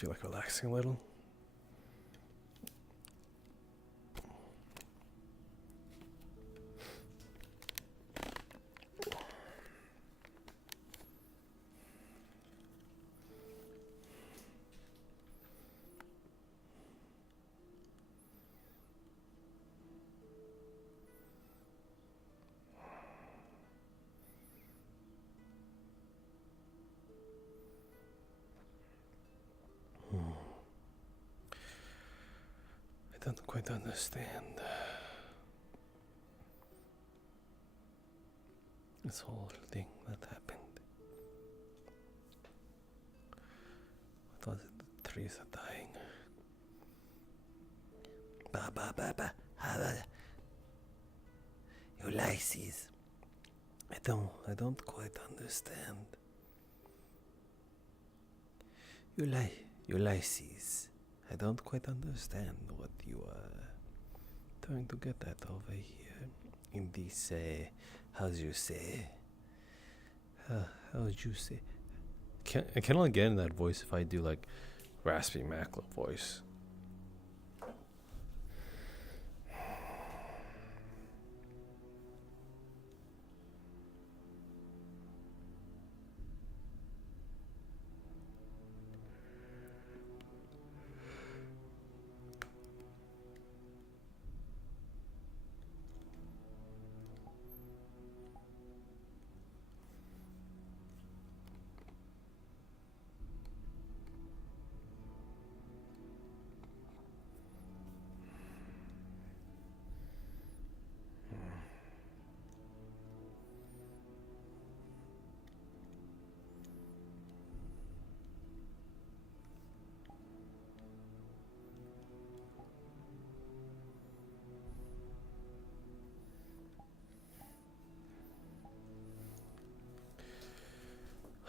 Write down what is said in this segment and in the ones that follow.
feel like relaxing a little. I don't quite understand this whole thing that happened. What was it? The trees are dying. Ulysses. I don't quite understand. Ulysses. I don't quite understand what you are trying to get at over here in this, how'd you say? I can only get in that voice if I do like raspy Mackler voice.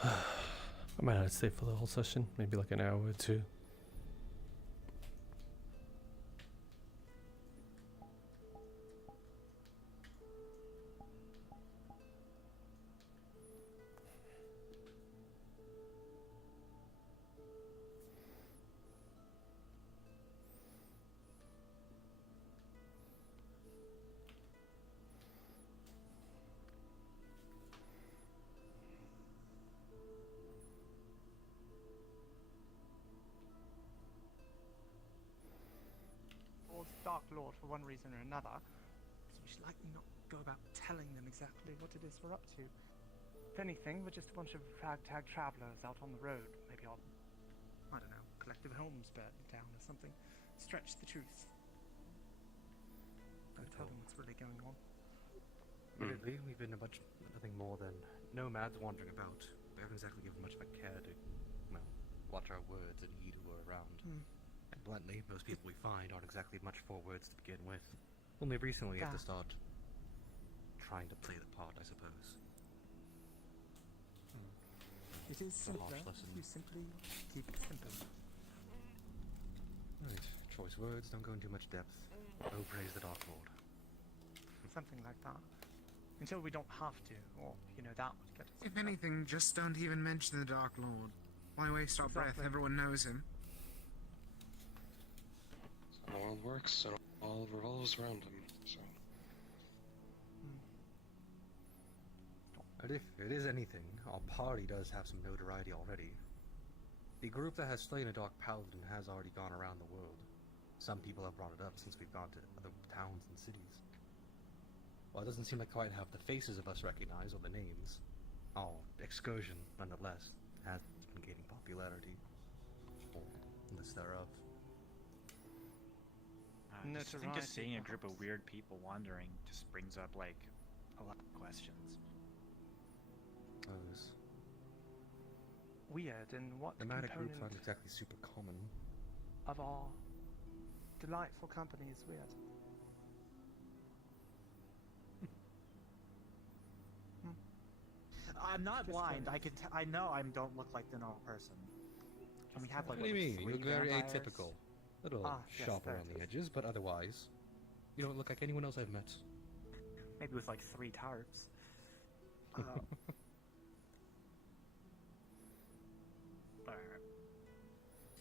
I might not stay for the whole session, maybe like an hour or two. Dark Lord for one reason or another, so we should likely not go about telling them exactly what it is we're up to. If anything, we're just a bunch of ragtag travelers out on the road, maybe on, I don't know, collective homes burning down or something. Stretch the truth. Don't tell them what's really going on. Really, we've been nothing more than nomads wandering about. We haven't exactly given much of a care to, well, watch our words and heed who are around. And bluntly, most people we find aren't exactly much for words to begin with. Only recently we have to start trying to play the part, I suppose. It is simpler if you simply keep it simple. Right. Choice words, don't go into much depth. Oh, praise the Dark Lord. Something like that. Until we don't have to, or, you know, that would get us. If anything, just don't even mention the Dark Lord. Why waste our breath? Everyone knows him. The world works, and all revolves around him, so... But if it is anything, our party does have some notoriety already. The group that has slain a Dark Paladin has already gone around the world. Some people have brought it up since we've gone to other towns and cities. While it doesn't seem like quite have the faces of us recognized or the names, our excursion, nonetheless, has been gaining popularity. Or list thereof. I think just seeing a group of weird people wandering just brings up, like, a lot of questions. Weird, and what nomadic groups component aren't exactly super common. of our delightful company is weird? I'm not Just blind. wondering. I know I don't look like the normal person. And we have like What do you mean? You three look very vampires. atypical. Little yes, sharp there around it the is. edges, but otherwise, you don't look like anyone else I've met. Maybe with like 3 tarps.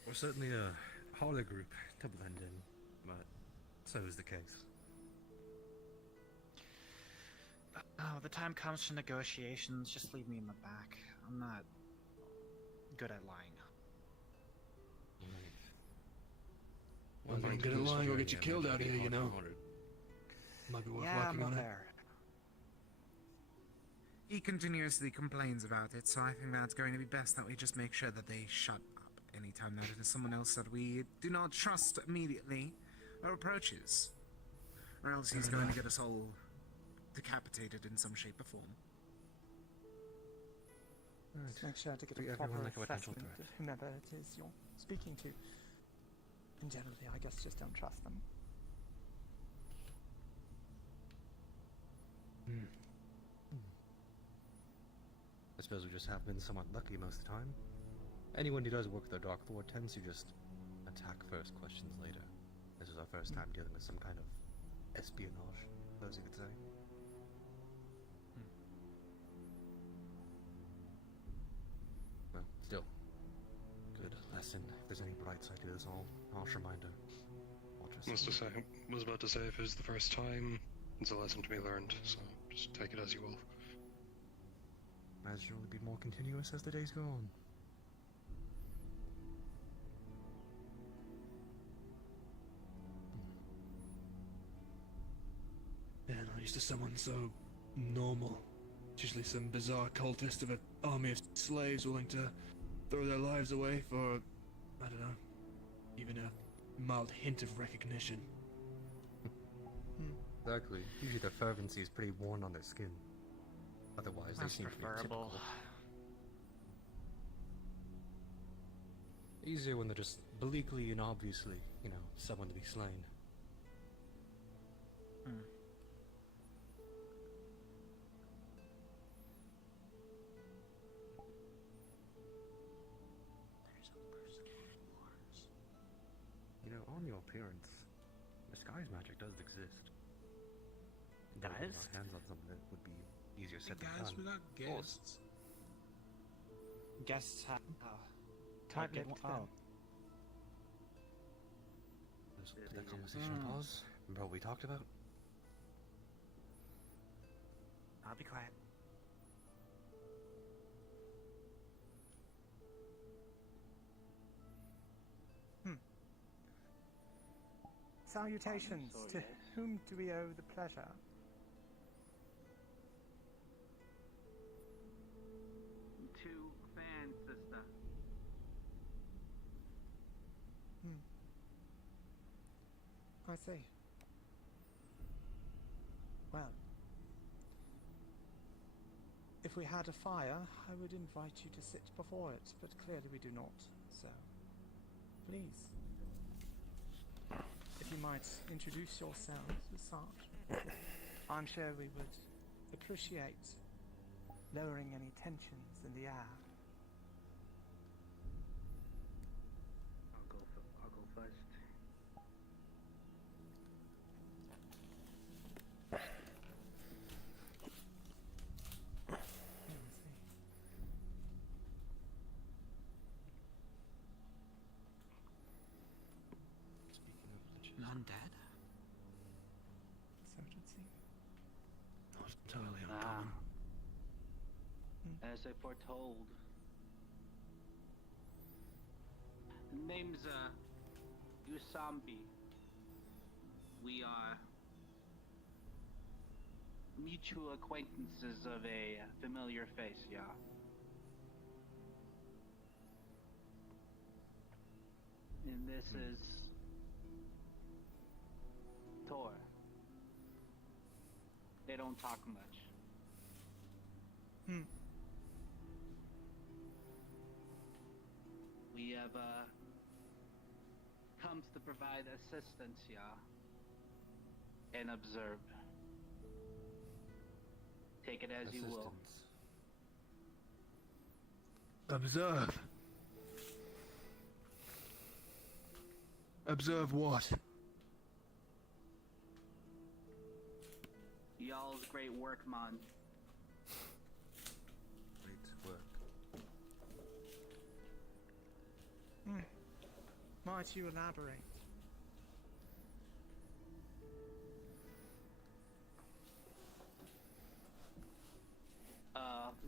We're certainly a harder group to blend in, but so is the case. Oh, the time comes for negotiations. Just leave me in the back. I'm not good at lying. Well, being good at lying will get you killed out here, you know. Might be worth Yeah, I'm working not on it. there. He continuously complains about it, so I think that's going to be best that we just make sure that they shut up anytime that it is someone else that we do not trust immediately or approaches. Or else he's going to get us all decapitated in some shape or form. Just make sure to get Treat a everyone proper like a potential assessment threat. of whomever it is you're speaking to. And generally, I guess just don't trust them. I suppose we just have been somewhat lucky most of the time. Anyone who does work with the Dark Lord tends to just attack first, questions later. This is our first time dealing with some kind of espionage, as you could say. Well, still, good lesson. If there's any bright side to this all, harsh reminder. Was about to say, if it's the first time, it's a lesson to be learned, so just take it as you will. Might surely be more continuous as the days go on. Yeah, not used to someone so normal. It's usually some bizarre cultist of an army of slaves willing to throw their lives away for, I don't know, even a mild hint of recognition. Exactly. Usually their fervency is pretty worn on their skin. Otherwise, they That's seem to be preferable. typical. Easier when they're just bleakly and obviously, you know, someone to be slain. You know, on your appearance, disguise magic does exist. But Does? getting our hands on something that would be easier said than Guys, we done. got guests. Guests have. Tight-lipped get then. one- Just put that conversation on pause. Remember what we talked about? I'll be quiet. Salutations. To whom do we owe the pleasure? To fan sister. I see. Well, if we had a fire, I would invite you to sit before it, but clearly we do not, so please, if you might introduce yourselves as such, I'm sure we would appreciate lowering any tensions in the air. I'll go first. Speaking of legit. Undead? So it would seem. Not entirely uncommon. As I foretold. The name's Usambi. We are mutual acquaintances of a familiar face, yeah. And this is Tor. They don't talk much. We have come to provide assistance, yeah, and observe. Take it as you will. Assistance. Observe. Observe what? Y'all's great work, man. Great work. Might you elaborate?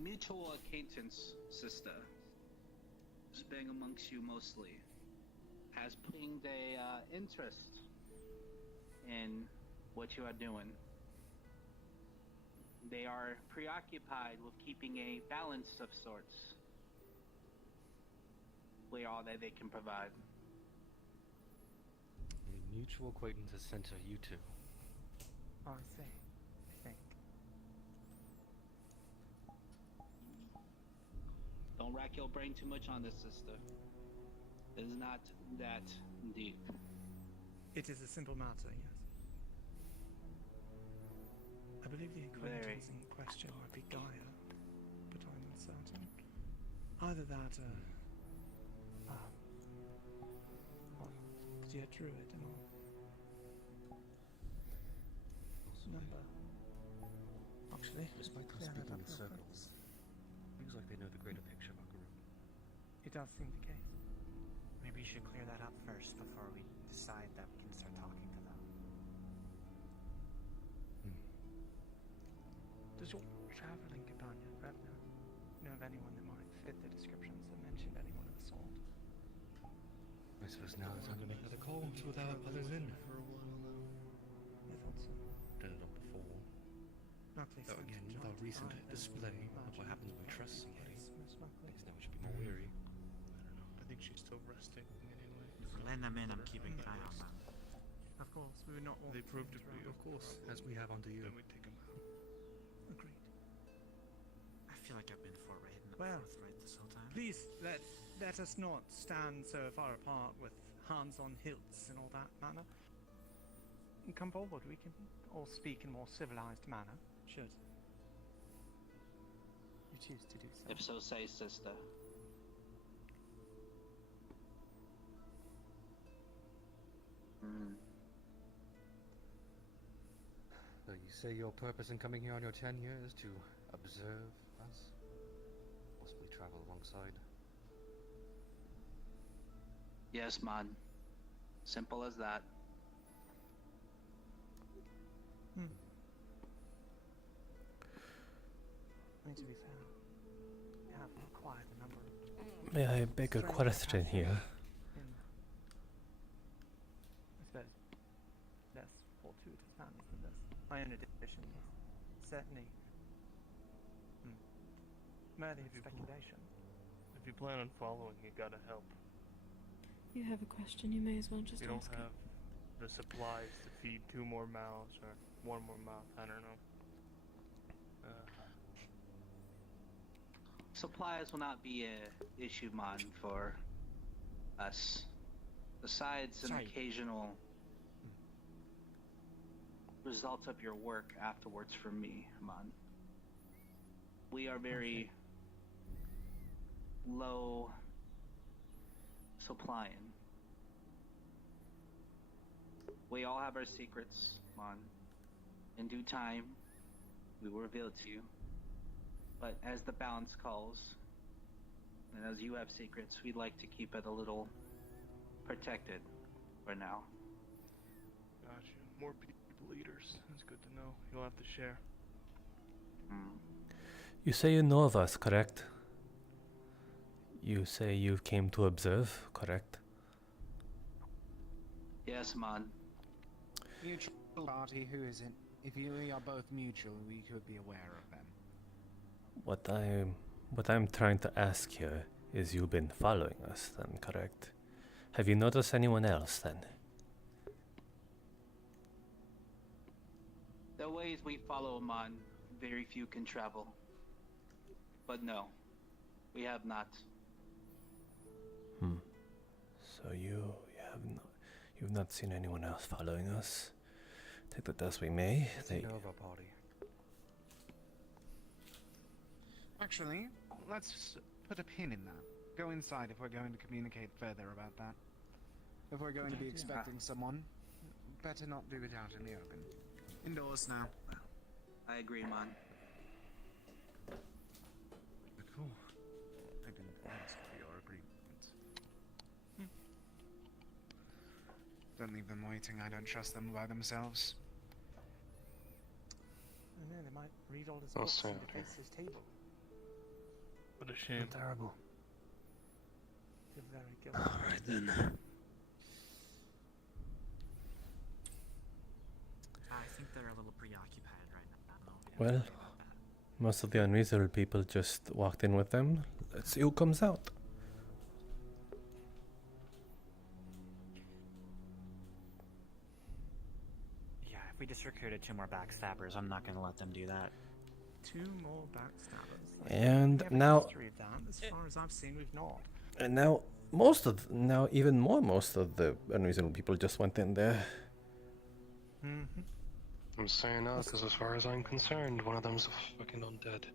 Mutual acquaintance, sister, who's been amongst you mostly, has pinged a interest in what you are doing. They are preoccupied with keeping a balance of sorts with all that they can provide. A mutual acquaintance has sent to you two. Oh, I see. I think. Don't rack your brain too much on this, sister. It is not that deep. It is a simple matter, yes. I believe the acquaintance in question might be Gaia, but I'm uncertain. Either that, dear druid and all. Number. Actually, Despite them clear that speaking up in real quick. circles, seems like they know the greater picture of our group. It does seem the case. Maybe you should clear that up first before we decide that we can start talking to them. Does your traveling companion, Revna, know of anyone that might fit the descriptions that mentioned anyone of the sort? I suppose now is time to make another call without others in. For a while now. I thought so. Done it all before. Luckily, Though again, with our recent display of what happens when we trust somebody, Most likely. I guess now we should be more wary. I think she's still resting anyway. If we're letting them in, I'm keeping an eye on them. Of course, we would not want They proved to be, Of course, as we have onto you. Then we take them out. Agreed. I feel like I've been forthright Well, this whole time. Please, let us not stand so far apart with hands on hilts and all that manner. Come forward, we can all speak in a more civilized manner, should you choose to do so. If so, say, sister. So you say your purpose in coming here on your tenure is to observe us? Possibly travel alongside? Yes, man. Simple as that. I mean, to be fair, we have acquired a number of May I beg a question here? in, I suppose, less fortuitous manners than this. My own addition is certainly merely speculation. If you plan on following, you gotta help. You have a question, you may as well just You don't ask it. have the supplies to feed 2 more mouths or 1 more mouth, I don't know. Supplies will not be a issue, man, for us. Besides an Sorry. occasional result of your work afterwards for me, man. We are very low supplying. We all have our secrets, man. In due time, we will reveal it to you. But as the balance calls, and as you have secrets, we'd like to keep it a little protected for now. Gotcha. More people eaters. That's good to know. You'll have to share. You say you know of us, correct? You say you came to observe, correct? Yes, man. Mutual party, who is it? If we are both mutual, we could be aware of them. What I'm trying to ask here is you've been following us then, correct? Have you noticed anyone else then? The ways we follow, man, very few can travel. But no, we have not. So you've not seen anyone else following us? Take that as we may. You know of our party. Actually, let's put a pin in that. Go inside if we're going to communicate further about that. If we're going to be expecting someone, better not do it out in the open. Indoors now. I agree, man. Cool. I didn't ask for your agreement. Don't leave them waiting. I don't trust them by themselves. And then they might read all his Oh, books sorry. and deface his table. What a shame. Terrible. You're very guilty. Alright then. I think they're a little preoccupied right now. Well, most of the unreasonable people just walked in with them. Let's see who comes out. Yeah, if we just recruited 2 more backstabbers, I'm not gonna let them do that. 2 more backstabbers. And We have a now, history of that. As far as I've seen, we've not. and now, most of the unreasonable people just went in there. Mm-hmm. I'm saying that because as far as I'm concerned, one of them's a fucking undead.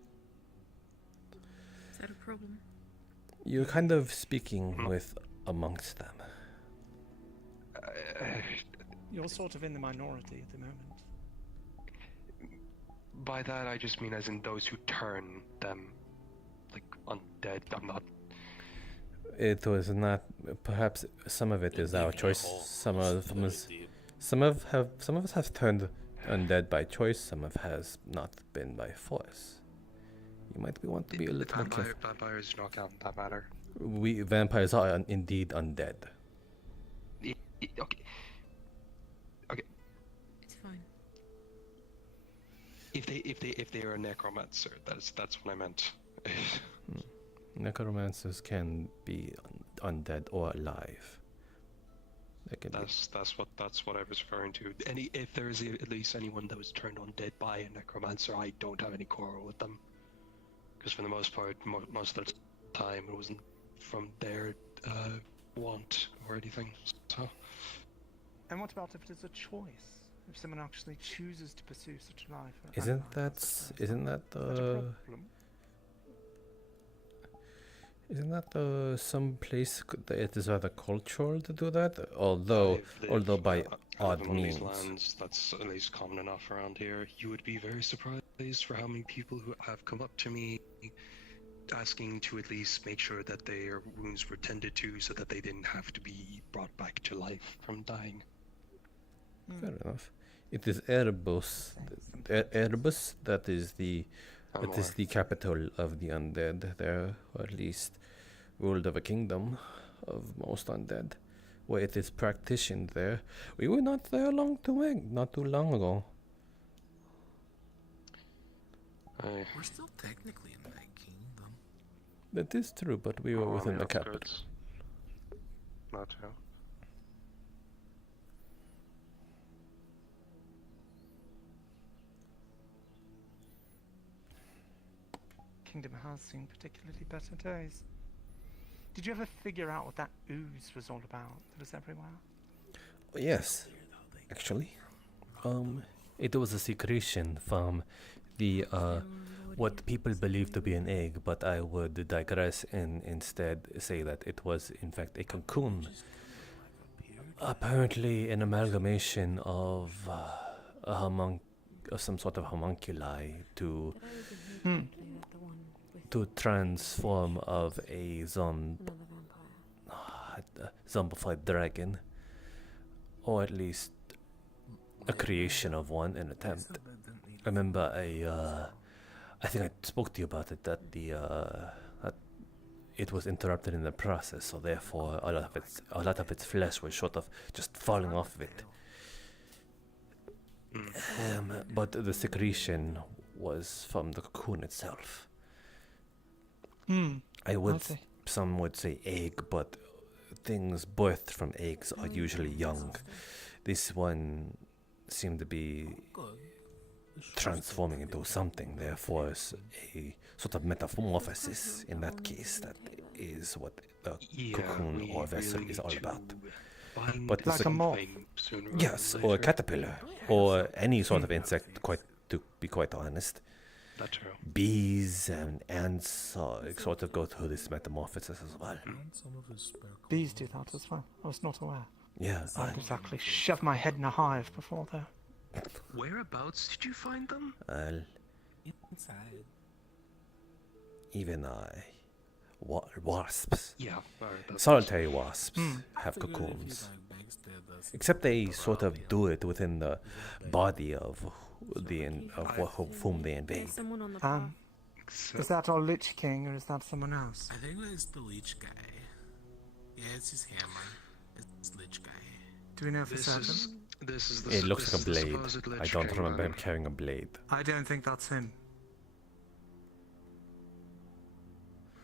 Is that a problem? You're kind of speaking with amongst them. You're sort of in the minority at the moment. By that, I just mean as in those who turn them, like, undead. I'm not. It was not. Perhaps some of it is our choice. Some of us have turned undead by choice. Some of has not been by force. You might want to be a little more careful. Vampires do not count in that matter. We vampires are indeed undead. Okay. Okay. It's fine. If they are a necromancer, that's what I meant. Necromancers can be undead or alive. They can be. That's what I was referring to. If there is at least anyone that was turned undead by a necromancer, I don't have any quarrel with them. Because for the most part, most of the time, it wasn't from their want or anything. So. And what about if it is a choice? If someone actually chooses to pursue such a life? Isn't that some place that it is rather cultural to do that? Although by odd in means. these lands, that's at least common enough around here. You would be very surprised for how many people who have come up to me asking to at least make sure that their wounds were tended to so that they didn't have to be brought back to life from dying. Fair enough. It is Erebus. Erebus, that is the capital of the undead there, or at least ruled of a kingdom of most undead, where it is practiced there. We were not there not too long ago. We're still technically in that kingdom. That is true, but we were within the capital. outskirts. Not how. Kingdom has seen particularly better days. Did you ever figure out what that ooze was all about that was everywhere? Yes, actually. It was a secretion from the what people believe to be an egg, but I would digress and instead say that it was in fact a cocoon. Apparently an amalgamation of some sort of homunculi to transform of a zombified dragon, or at least a creation of one, an attempt. I remember I think I spoke to you about it, that that it was interrupted in the process, so therefore a lot of its flesh was sort of just falling off of it. But the secretion was from the cocoon itself. Some would say egg, but things birthed from eggs are usually young. This one seemed to be transforming into something, therefore it's a sort of metamorphosis in that case. That is what the cocoon or vessel is all about. But like a moth? Yes, or a caterpillar, or any sort of insect, to be quite honest. That's true. Bees and ants sort of go through this metamorphosis as well. Bees do that as well. I was not aware. Yeah. I'd exactly shove my head in a hive before though. Whereabouts did you find them? Well, Inside. even I. wasps. Yeah, alright. That's Solitary wasps have Figured if you, cocoons. like, backstabbed us, Except they cover sort up, of yeah. do it within the body of whom they invade. There's someone on the Um, path. is that our Lich King or is that someone else? I think it's the leech guy. Yeah, it's his hammer. It's Lich guy. Do we know for certain? This is the. It looks this like a is the blade. supposed I Lich don't King, remember him man. carrying a blade. I don't think that's him.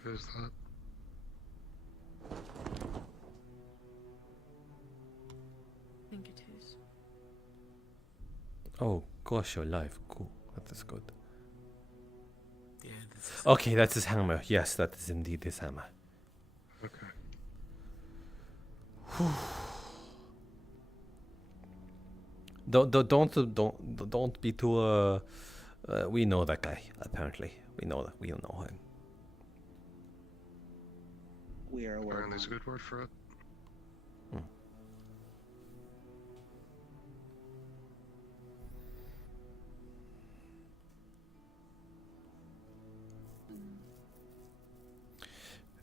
Who's that? I think it is. Oh gosh, you're alive. Cool. That is good. Yeah, this is Okay, that's his hammer. Yes, that is indeed his hammer. Okay. Don't be too. We know that guy. Apparently, we know him. We are aware. Apparently, there's a good word for it.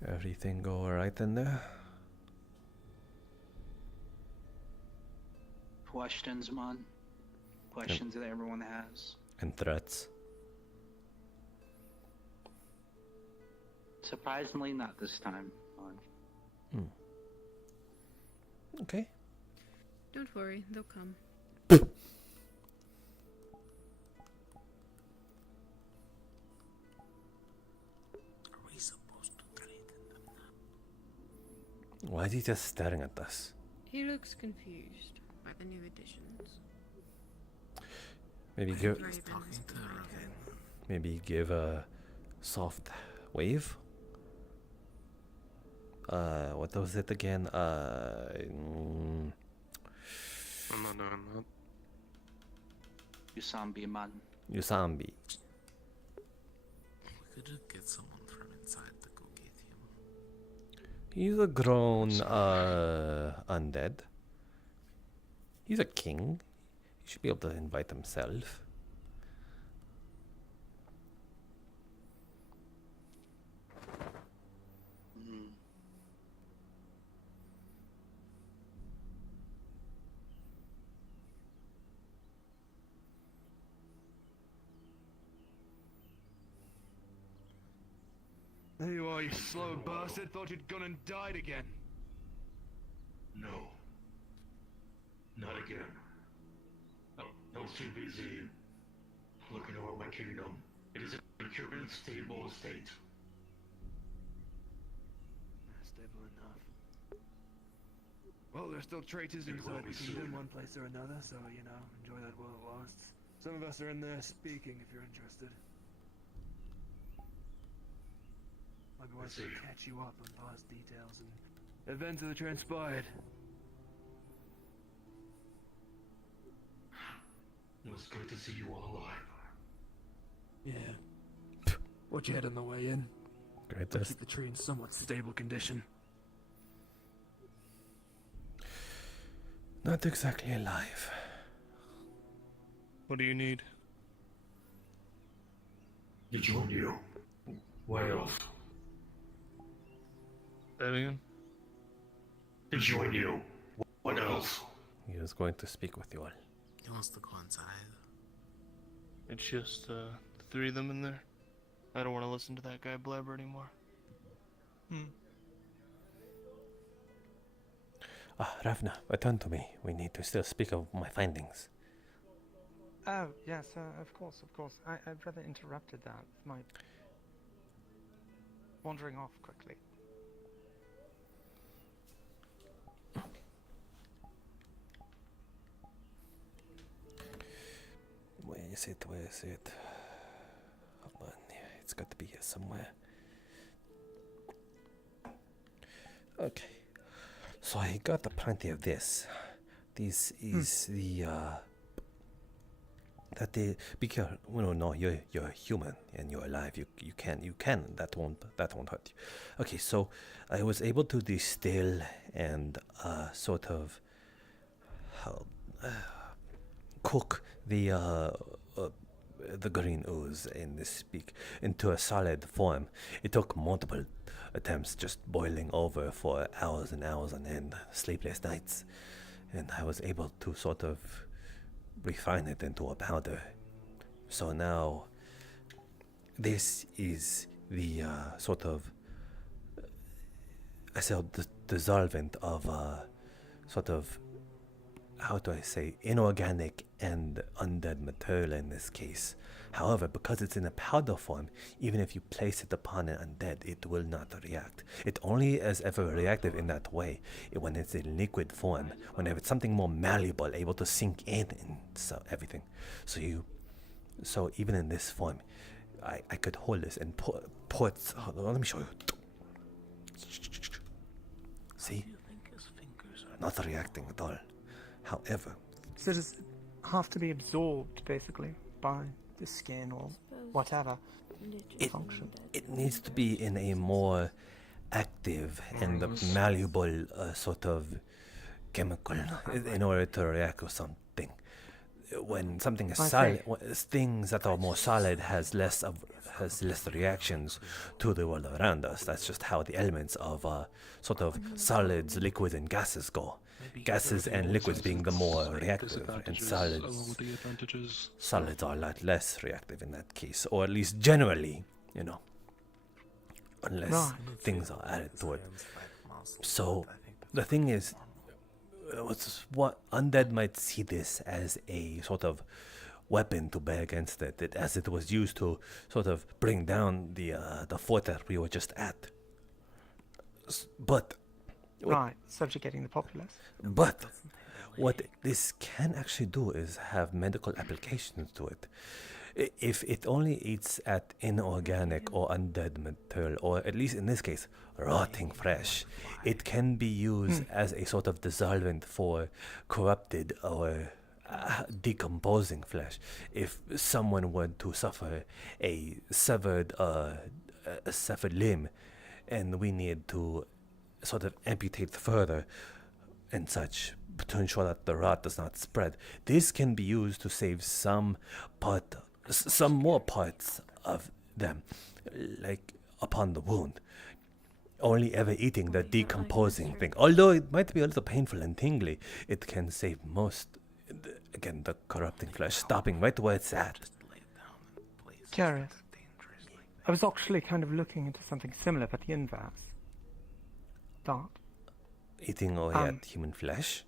Everything go alright in there? Questions, man. Questions that everyone has. And threats. Surprisingly, not this time, man. Okay. Don't worry, they'll come. Are we supposed to threaten them now? Why is he just staring at us? He looks confused by the new additions. Maybe I give. think he's talking to Raven. Maybe give a soft wave. What was it again? I'm not doing that. You zombie, man. Yusambi. We could just get someone from inside to go get him. He's a grown undead. He's a king. He should be able to invite himself. There you are, you slow bastard. Thought you'd gone and died again. No. Not again. I'm too busy looking over my kingdom. It is in a current stable state. Stable enough. Well, there's still traitors It will inside be the kingdom, soon. one place or another, so, you know, enjoy that while it lasts. Some of us are in there speaking if you're interested. I'll be wanting to see. catch you up on past details and events that have transpired. It was good to see you all alive. Yeah. Watch your head on the way in. Greatest. Keep the tree in somewhat stable condition. Not exactly alive. What do you need? To join you. Where else? That again? To join you. What else? He was going to speak with you all. He wants to go inside. It's just the three of them in there. I don't want to listen to that guy blabber anymore. Ravna, return to me. We need to still speak of my findings. Oh, yes, of course. I've rather interrupted that with my wandering off quickly. Where is it? Where is it? Hold on. Yeah, it's got to be here somewhere. Okay. So I got plenty of this. This is the that they be careful. No, you're a human and you're alive. You can. That won't hurt you. Okay, so I was able to distill and sort of cook the the green ooze in this speak into a solid form. It took multiple attempts, just boiling over for hours and hours on end, sleepless nights, and I was able to sort of refine it into a powder. So now this is the sort of dissolvent of sort of, how do I say, inorganic and undead material in this case. However, because it's in a powder form, even if you place it upon an undead, it will not react. It only is ever reactive in that way when it's in liquid form, whenever it's something more malleable, able to sink in and so everything. So even in this form, I could hold this and pour it. Let me show you. See? Not reacting at all. However, So does it have to be absorbed, basically, by the skin or whatever function? it needs to be in a more active and malleable sort of chemical in order to react with something. When something is solid, things that are more solid has less reactions to the world around us. That's just how the elements of sort of solids, liquids, and gases go. Gases and liquids being the more reactive, and solids are a lot less reactive in that case, or at least generally, you know, unless things are added to it. So the thing is, what undead might see this as a sort of weapon to bear against it, as it was used to sort of bring down the fort that we were just at. But subjugating the populace. But what this can actually do is have medical applications to it. If it only eats at inorganic or undead material, or at least in this case, rotting flesh, it can be used as a sort of dissolvent for corrupted or decomposing flesh. If someone were to suffer a severed limb, and we need to sort of amputate further and such to ensure that the rot does not spread, this can be used to save some more parts of them, like upon the wound, only ever eating the decomposing thing. Although it might be a little painful and tingly, it can save most, again, the corrupting flesh, stopping right where it's at. Curious. I was actually kind of looking into something similar, but the inverse. That. Eating away at human flesh?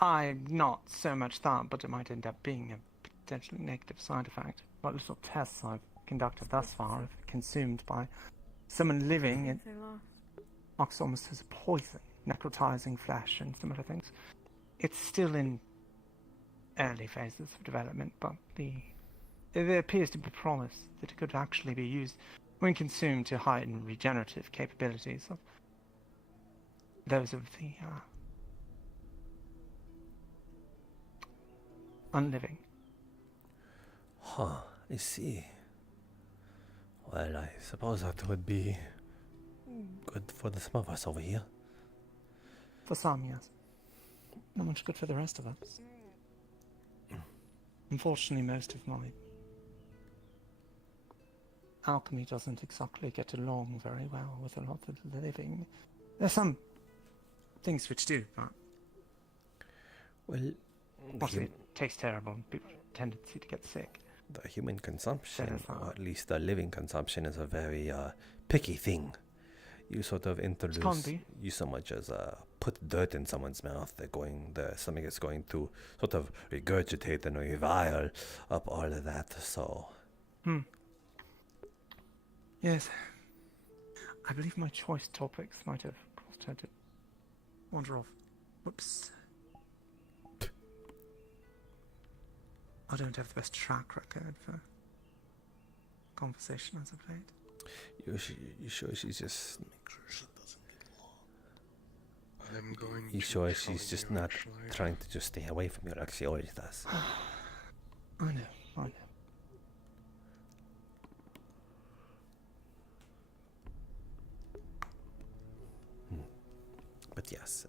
Not so much that, but it might end up being a potentially negative side effect. What little tests I've conducted thus far, if consumed by someone living, it acts almost as a poison, necrotizing flesh and similar things. It's still in early phases of development, but there appears to be promise that it could actually be used when consumed to heighten regenerative capabilities of those of the unliving. I see. Well, I suppose that would be good for the some of us over here. For some, yes. Not much good for the rest of us. Unfortunately, most of my alchemy doesn't exactly get along very well with a lot of the living. There's some things which do, but it tastes terrible. People have a tendency to get sick. The human consumption, or at least the living consumption, is a very picky thing. You sort of introduce, you so much as put dirt in someone's mouth, their stomach is going to sort of regurgitate and revile up all of that. So. Yes. I believe my choice topics might have caused her to wander off. Whoops. I don't have the best track record for conversation as of late. You sure she's just... I'm going You sure she's just not trying to just stay away from you like she always does? I know. But yes,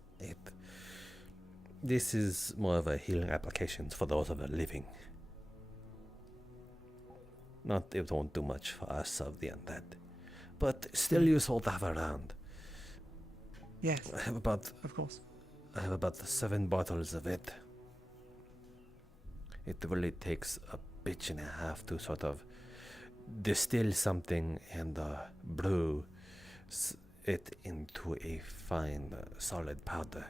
this is more of a healing application for those of the living. Not it won't do much for us of the undead, but still useful to have around. Yes, I have about of course. 7 bottles of it. It really takes a bitch and a half to sort of distill something and brew it into a fine, solid powder.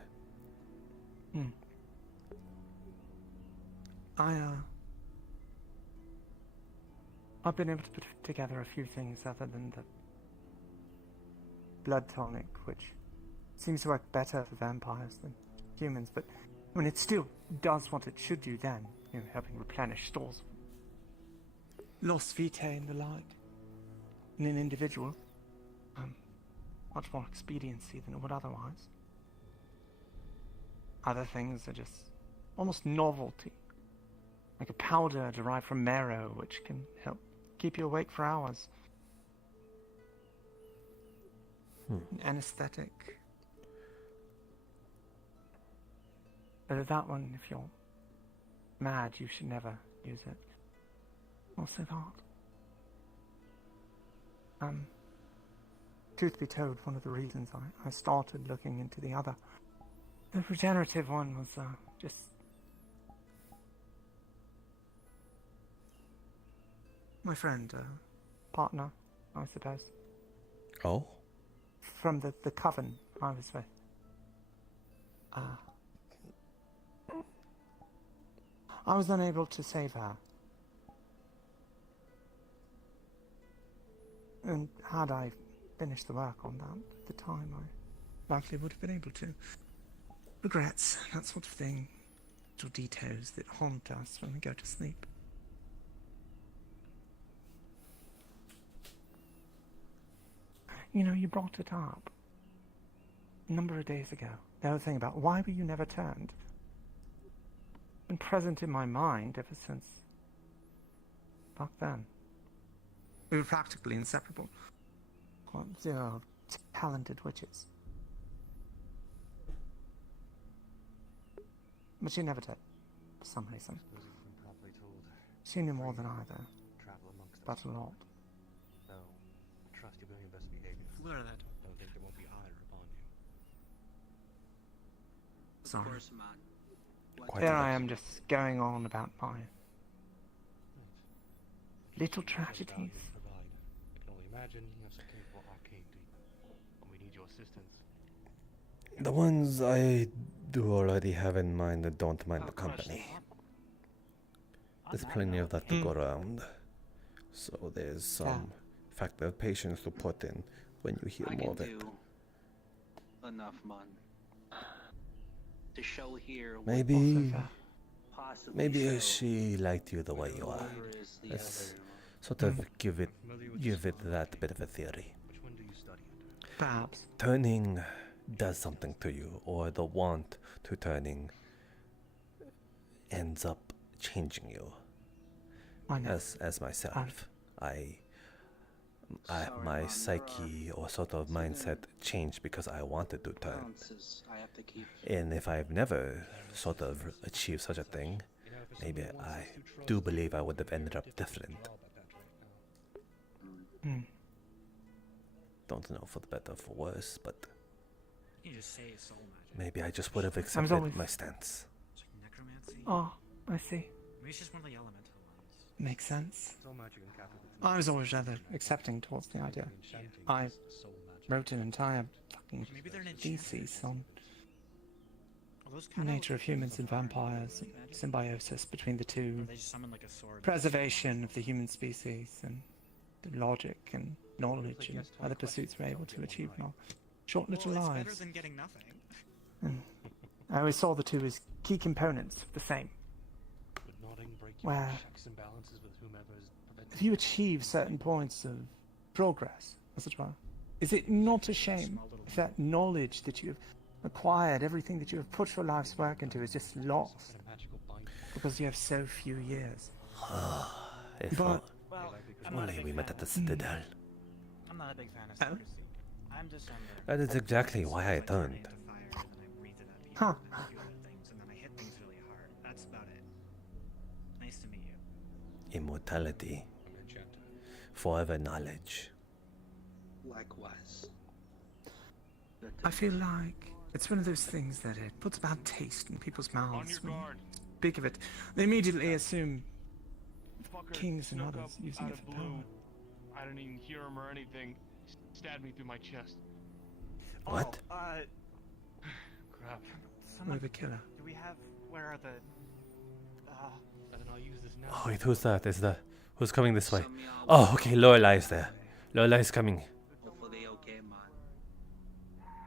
I've been able to put together a few things other than the blood tonic, which seems to work better for vampires than humans, but I mean, it still does what it should do then, helping replenish stores. Lost vitae and the like. In an individual, much more expediency than it would otherwise. Other things are just almost novelty, like a powder derived from marrow, which can help keep you awake for hours. An anesthetic. But that one, if you're mad, you should never use it. I'll say that. Truth be told, one of the reasons I started looking into the regenerative one was just my friend, partner, I suppose. Oh? From the coven I was with. I was unable to save her. And had I finished the work on that at the time, I likely would have been able to. Regrets, that sort of thing. Little details that haunt us when we go to sleep. You brought it up a number of days ago. The whole thing about why were you never turned? Been present in my mind ever since back then. We were practically inseparable. Quite talented witches. But she never did, for some reason. She knew more than I, though. But a lot. So, trust you'll be on your best behavior. Fleur that. Don't think there won't be ire upon you. Sorry. Of course, man. There I am just going on about my little tragedies. I can only imagine you have some capable arcane deep. We need your assistance. The ones I do already have in mind that don't mind the company. There's plenty of that to go around. So there's some effective patience to put in when you hear more of it. Enough, man. To show here. Maybe she liked you the way you are. Let's sort of give it that bit of a theory. Perhaps. Turning does something to you, or the want to turning ends up changing you. As myself, my psyche or sort of mindset changed because I wanted to turn. And if I've never sort of achieved such a thing, maybe I do believe I would have ended up different. Don't know for the better or for worse, but maybe I just would have accepted my stance. Oh, I see. Maybe it's just one of the elemental ones. Makes sense. I was always rather accepting towards the idea. I wrote an entire fucking thesis on the nature of humans and vampires, and symbiosis between the two, preservation of the human species, and the logic and knowledge and other pursuits we're able to achieve in our short little lives. Better than getting nothing. I always saw the two as key components of the same. Where if you achieve certain points of progress, as it were, is it not a shame if that knowledge that you have acquired, everything that you have put your life's work into, is just lost because you have so few years? If only we met at the Citadel. I'm not a big fan of secrecy. I'm just That is exactly why I turned. Huh. Immortality. forever knowledge. Likewise. I feel like it's one of those things that it puts bad taste in people's mouths. When you speak of it, they immediately assume kings and others using it for power. I didn't even hear him or anything. Stabbed me through my chest. What? Crap. We're the killer. Do we have? Where are the? I don't know. I'll use this now. Oh wait, who's that? Who's coming this way? Oh, okay, Lorelai's there. Lorelai's coming. Hopefully okay, man.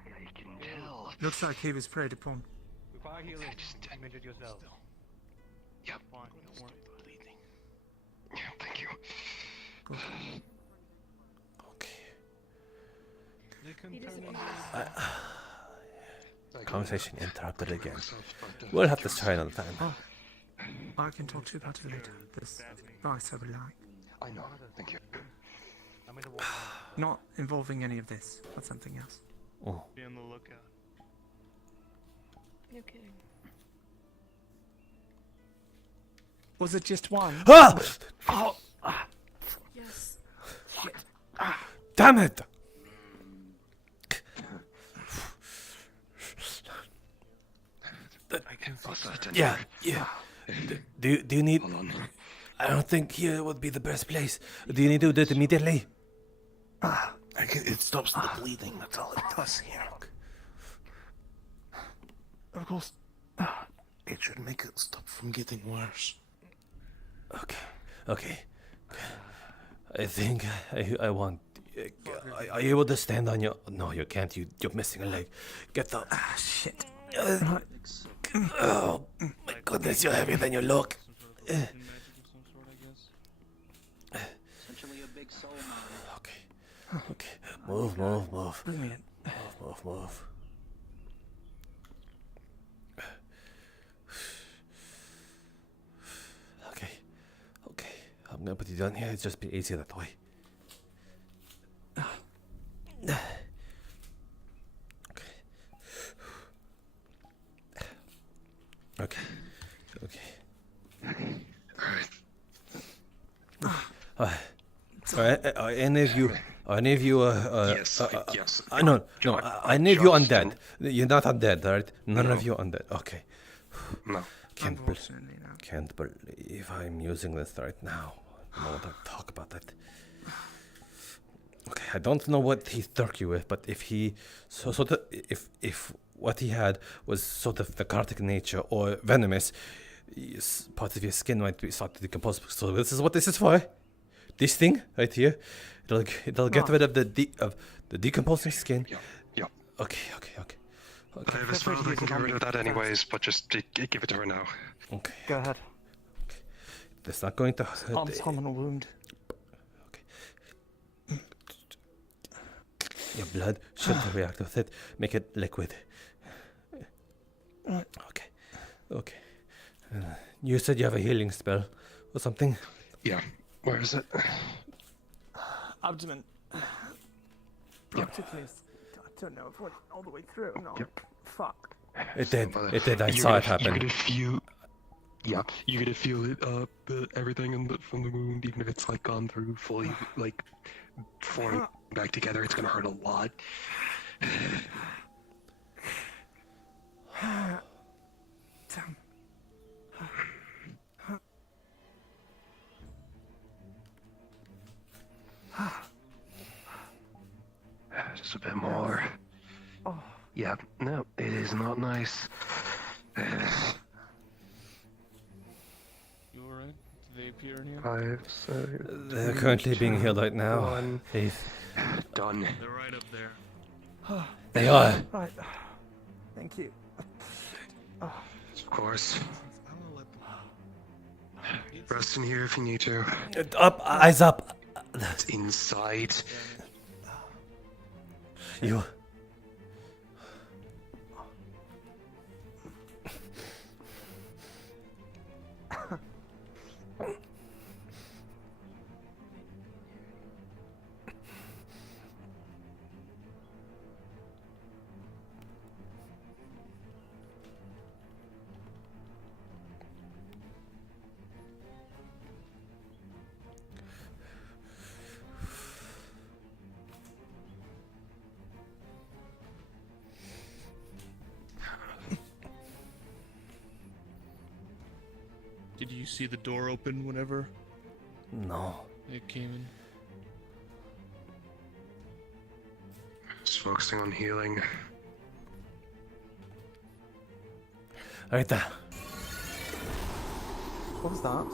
Yeah, you can tell. Looks like he was preyed upon. If I heal it, just admit it yourself. Yep. Fine. Don't worry. Bleeding. Yeah, thank you. Okay. They can He doesn't turn Conversation interrupted again. We'll have to try another time. Oh, I can talk to you about it later. This advice I would like. I know. Thank you. Not involving any of this, but something else. Oh. Be on the lookout. No kidding. Was it just one? Ah! Oh! Yes. Damn it! I can fix that. Yeah. Do you need? Hold on. I don't think here would be the best place. Do you need to do it immediately? It stops the bleeding, that's all it does here. Of course, it should make it stop from getting worse. Okay. I think I want. Are you able to stand on your? No, you can't. You're missing a leg. Get the. Shit. Oh my goodness! You're heavier than you look. Essentially a big soul man. Okay. Move. Brilliant. Move. Okay. I'm gonna put you down here. It's just be easier that way. Okay. Are any of you? Yes. No. Any of you undead? You're not undead, right? None of you undead. Okay. No. Unfortunately, no. Can't believe I'm using this right now. I don't want to talk about that. Okay, I don't know what he struck you with, but if he if what he had was sort of necrotic nature or venomous, part of your skin might be start to decompose. So this is what this is for. This thing right here, it'll get rid of the decomposing skin. Yeah. Okay. I have a spell that can get rid of that anyways, but just give it to her now. Okay. Go ahead. Okay. That's not going to hurt. Abdominal wound. Your blood should react with it. Make it liquid. Okay. You said you have a healing spell or something? Yeah. Where is it? Abdomen. Practically. I don't know if it went all the way through. No. Yep. Fuck. It did. I saw it happen. You could feel it, everything from the wound, even if it's like gone through fully, like forming back together. It's gonna hurt a lot. Damn. Just a bit more. Oh. Yeah, no, it is not nice. You alright? Do they appear in here? 5, 7. They're currently being healed right now. 1. Done. They're right up there. They are. Right. Thank you. Of course. Rest in here if you need to. Up, eyes up. It's inside. You. see the door open whenever No. it came in? Just focusing on healing. Right there. What was that?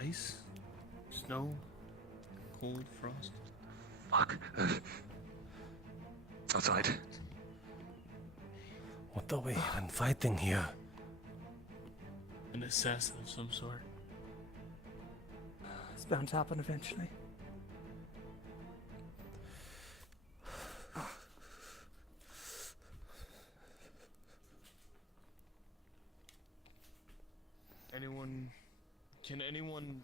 Ice? Snow? Cold frost? Fuck. It's outside. What are we even fighting here? An assassin of some sort. It's bound to happen eventually. Can anyone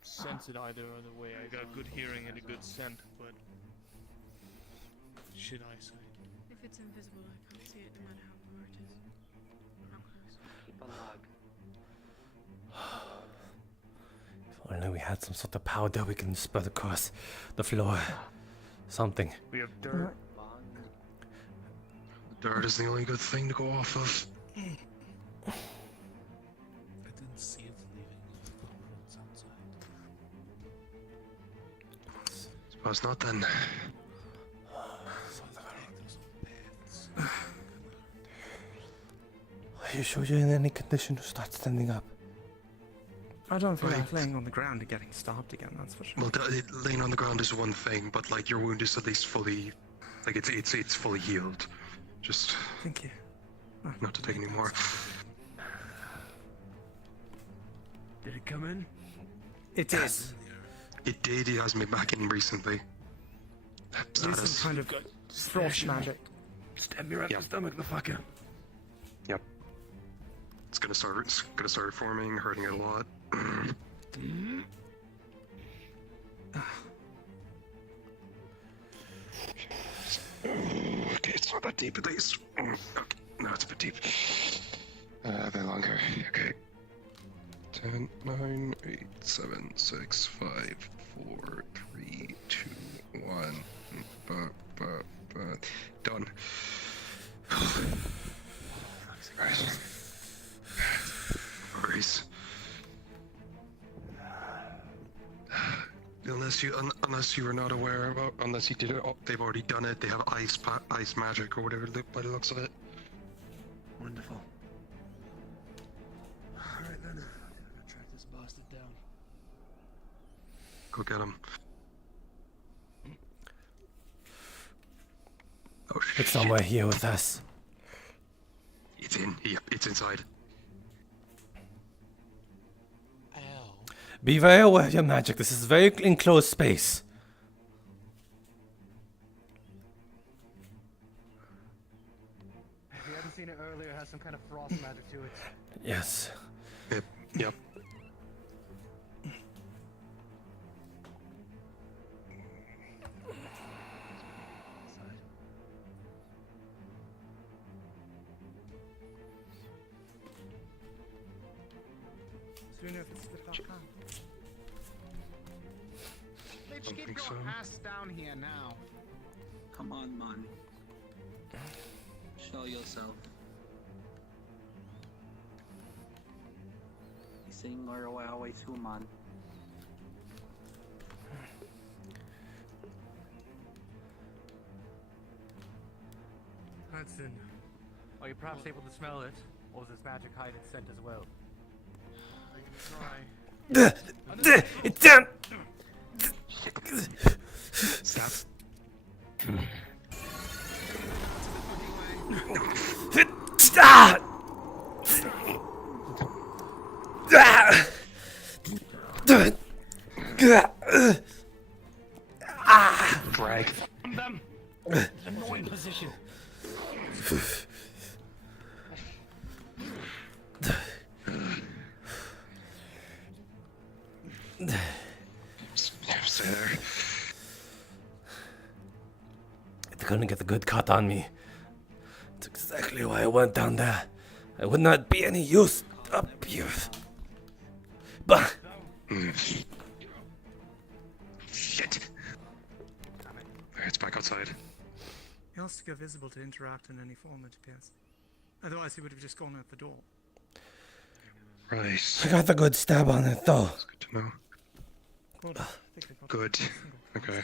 sense it either other way? I got good hearing and a good scent, but shit eyesight. If it's invisible, I can't see it no matter how far it is. Or how close. Keep a log. If only we had some sort of powder we can spread across the floor. Something. We have dirt. Dirt is the only good thing to go off of. I didn't see it leaving what's outside. Suppose not then. Are you sure you're in any condition to start standing up? I don't feel like laying on the ground and getting stabbed again, that's for sure. Well, laying on the ground is one thing, but like your wound is at least fully, like it's fully healed. Just thank you. Not to take any more. Did it come in? It did. It did. He has me back in recently. There's some kind of frost magic. Stab me right in the stomach, the fucker. Yep. It's gonna start forming, hurting it a lot. Okay, it's not that deep at least. Okay, no, it's a bit deep. A bit longer. Okay. 10, 9, 8, 7, 6, 5, 4, 3, 2, 1. Done. Worries. Unless you were not aware about, unless you did it, they've already done it. They have ice magic or whatever by the looks of it. Wonderful. Alright then. I'm gonna track this bastard down. Go get him. Oh shit. It's somewhere here with us. It's in. Yep, it's inside. Be very aware of your magic. This is a very enclosed space. If you haven't seen it earlier, it has some kind of frost magic to it. Yes. Yep. Let's get think your so. ass down here now. Come on, man. Show yourself. You sing our way too, man. Hudson, are you perhaps able to smell it? Or does this magic hide its scent as well? It's down! Stop. Stop! Drag. Them. Annoying position. Stay there. They're gonna get a good cut on me. That's exactly why I went down there. I would not be any use up here. But Shit. It's back outside. else to go visible to interact in any form, it appears. Otherwise, he would have just gone out the door. Right. I got a good stab on it though. That's good to know. Good. I think we got Good. a single Okay.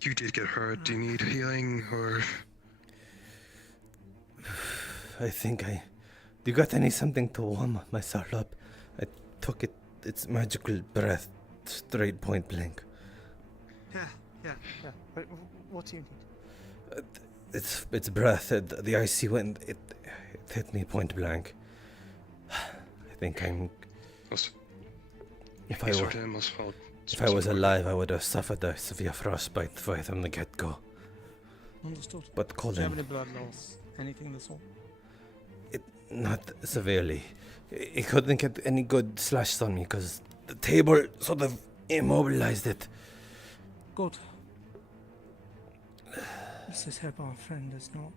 You did get hurt. Do you need healing or? I think I. Do you got any something to warm myself up? I took its magical breath straight point blank. Yeah. What do you need? Its breath, the icy wind, it hit me point blank. I think I'm. If I was alive, I would have suffered a severe frostbite right from the get-go. Understood. But Do you have Colin, any blood loss? Anything of the sort? not severely. He couldn't get any good slashes on me because the table sort of immobilized it. Good. Let's just hope our friend does not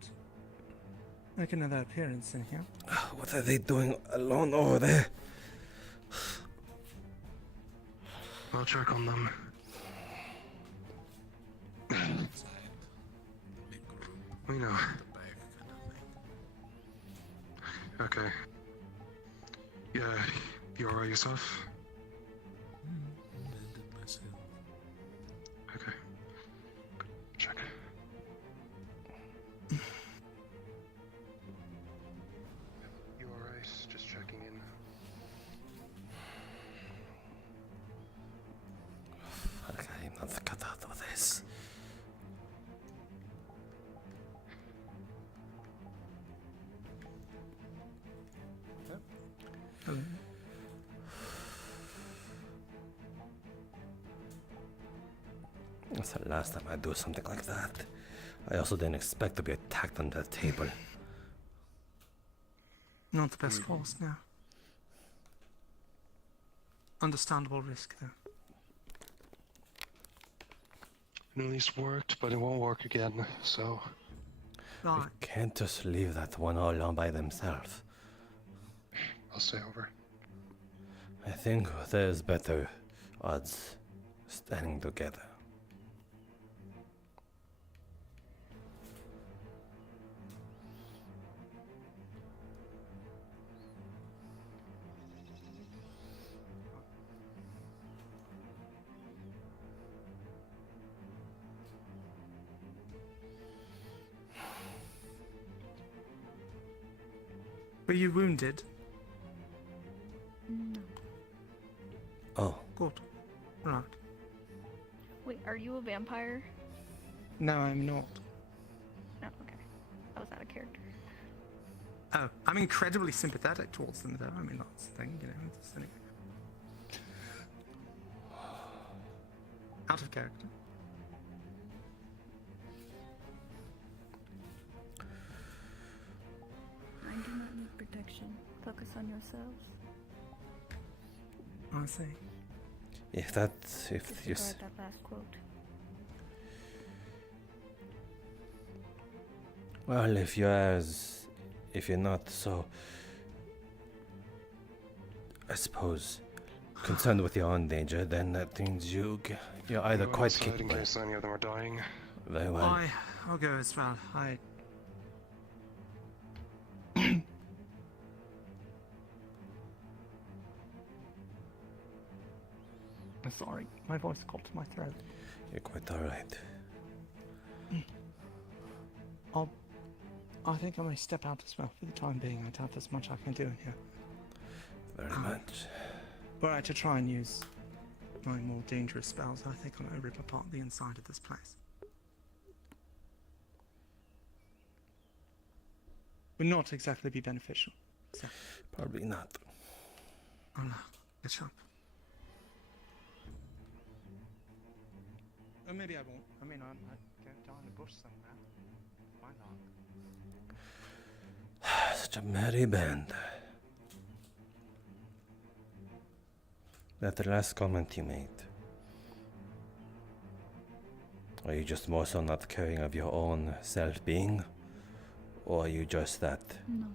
make another appearance in here. What are they doing alone over there? I'll check on them. We know. Okay. Yeah, you alright yourself? Okay. Check. You alright? Just checking in. Okay, I'm not cut out of this. That's the last time I do something like that. I also didn't expect to be attacked on that table. Not the best force, no. Understandable risk, though. It at least worked, but it won't work again, so... Right. Can't just leave that one all alone by themselves. I'll stay over. I think there's better odds standing together. Were you wounded? No. Oh. Good. Right. Wait, are you a vampire? No, I'm not. No, okay. I was out of character. Oh, I'm incredibly sympathetic towards them, though. I mean, that's the thing, you know. It's anyway. Out of character. I do not need protection. Focus on yourselves. I see. If you Disregard that last quote. well, if you're not so, I suppose, concerned with your own danger, then that means you're either Go quite outside in capable. case any of them are dying. Very well. I'll go as well. I'm sorry, my voice got to my throat. You're quite alright. I think I may step out as well for the time being. I doubt there's much I can do in here. Very much. Were I to try and use my more dangerous spells, I think I might rip apart the inside of this place. Would not exactly be beneficial. So, Probably not. I'll get up. Or maybe I won't. I mean, I'd go down the bush somewhere. Why not? Such a merry band. That last comment you made. Are you just more so not caring of your own self-being? Or are you just that? No.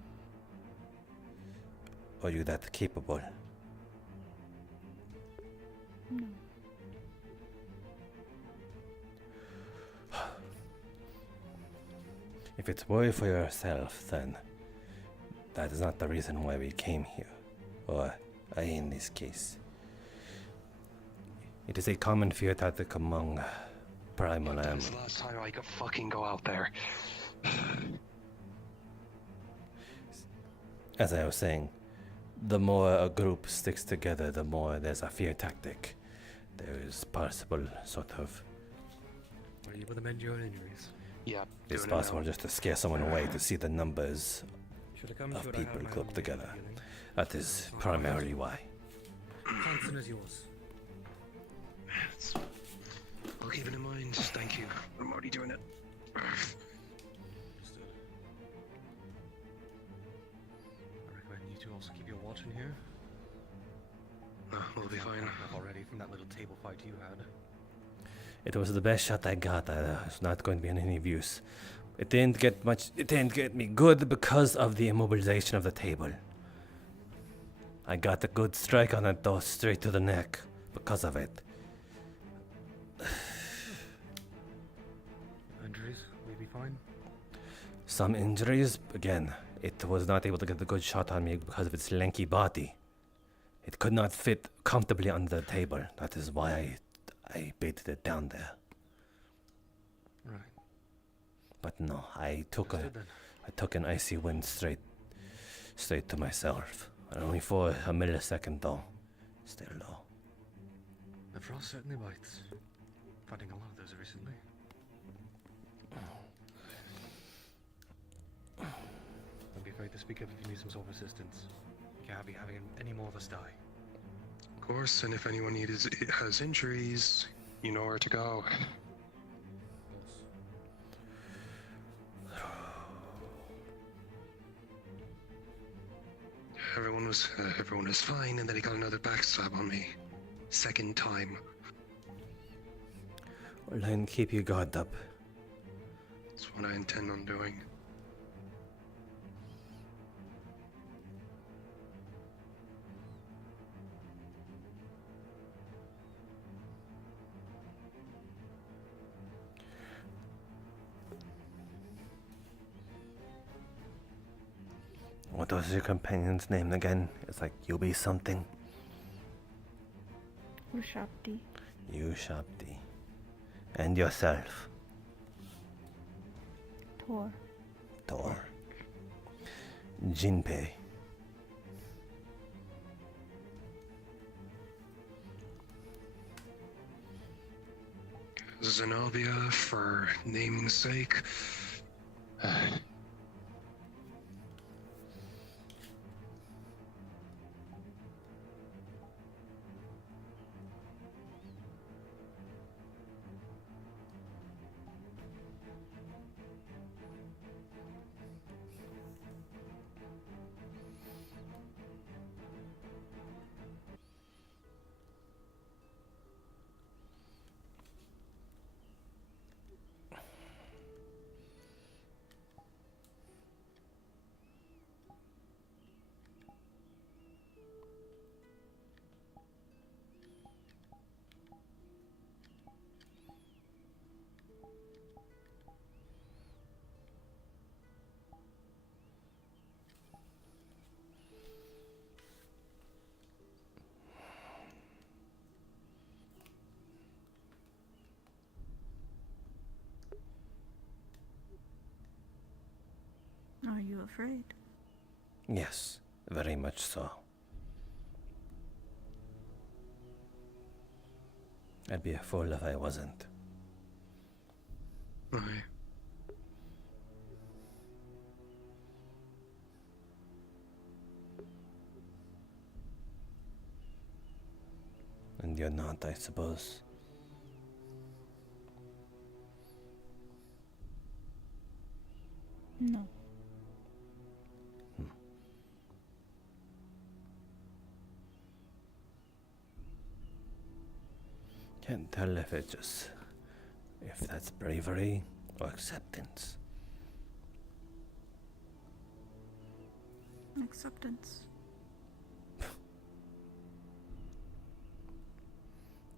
Are you that capable? No. If it's worry for yourself, then that is not the reason why we came here. Or I in this case. It is a common fear tactic among primal That's animals. the last time I could fucking go out there. As I was saying, the more a group sticks together, the more there's a fear tactic. There is possible sort of... Are you able to mend your own injuries? Yeah. It's doing it possible now. just to scare someone away to see the numbers Should I come? of Should I have people my grouped own together. healing? That is primarily why. Hanson is yours. I'll keep it in mind. Thank you. I'm already doing it. Understood. I recommend you two also keep your watch in here. No, we'll be It's not fine. bad enough already from that little table fight you had. It was the best shot I got. It's not going to be in any use. It didn't get much. It didn't get me good because of the immobilization of the table. I got a good strike on it though, straight to the neck, because of it. Injuries? Will you be fine? Some injuries. Again, it was not able to get a good shot on me because of its lanky body. It could not fit comfortably under the table. That is why I baited it down there. Right. But no, I took Understood then. an icy wind straight to myself. Only for a millisecond though. Still though. The frost certainly bites. Fighting a lot of those recently. Don't be afraid to speak up if you need some sort of assistance. Can't be having any more of us die. Of course, and if anyone has injuries, you know where to go. Everyone was fine, and then he got another backstab on me. Second time. Well, then keep your guard up. That's what I intend on doing. What was your companion's name again? It's like Yubi something. Ushapti. Ushapti. And yourself. Tor. Tor. Jinpei. Zenobia, for naming's sake. Are you afraid? Yes, very much so. I'd be a fool if I wasn't. Aye. And you're not, I suppose. No. Can't tell if if that's bravery or acceptance. Acceptance.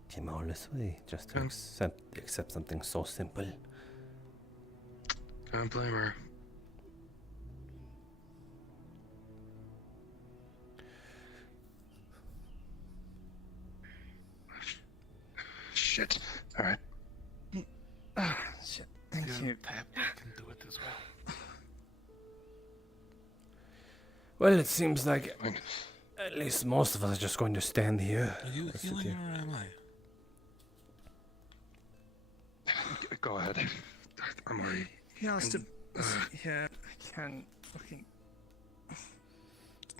Came all this way just to Yeah. accept something so simple. Can't blame her. shit. Alright. Shit. Thank you. Pep can do it as well. Well, it seems like Fine. at least most of us are just going to stand here. Are you or sit healing here. or am I? Go ahead. I'm already. He asked to. Yeah, I can. Fucking.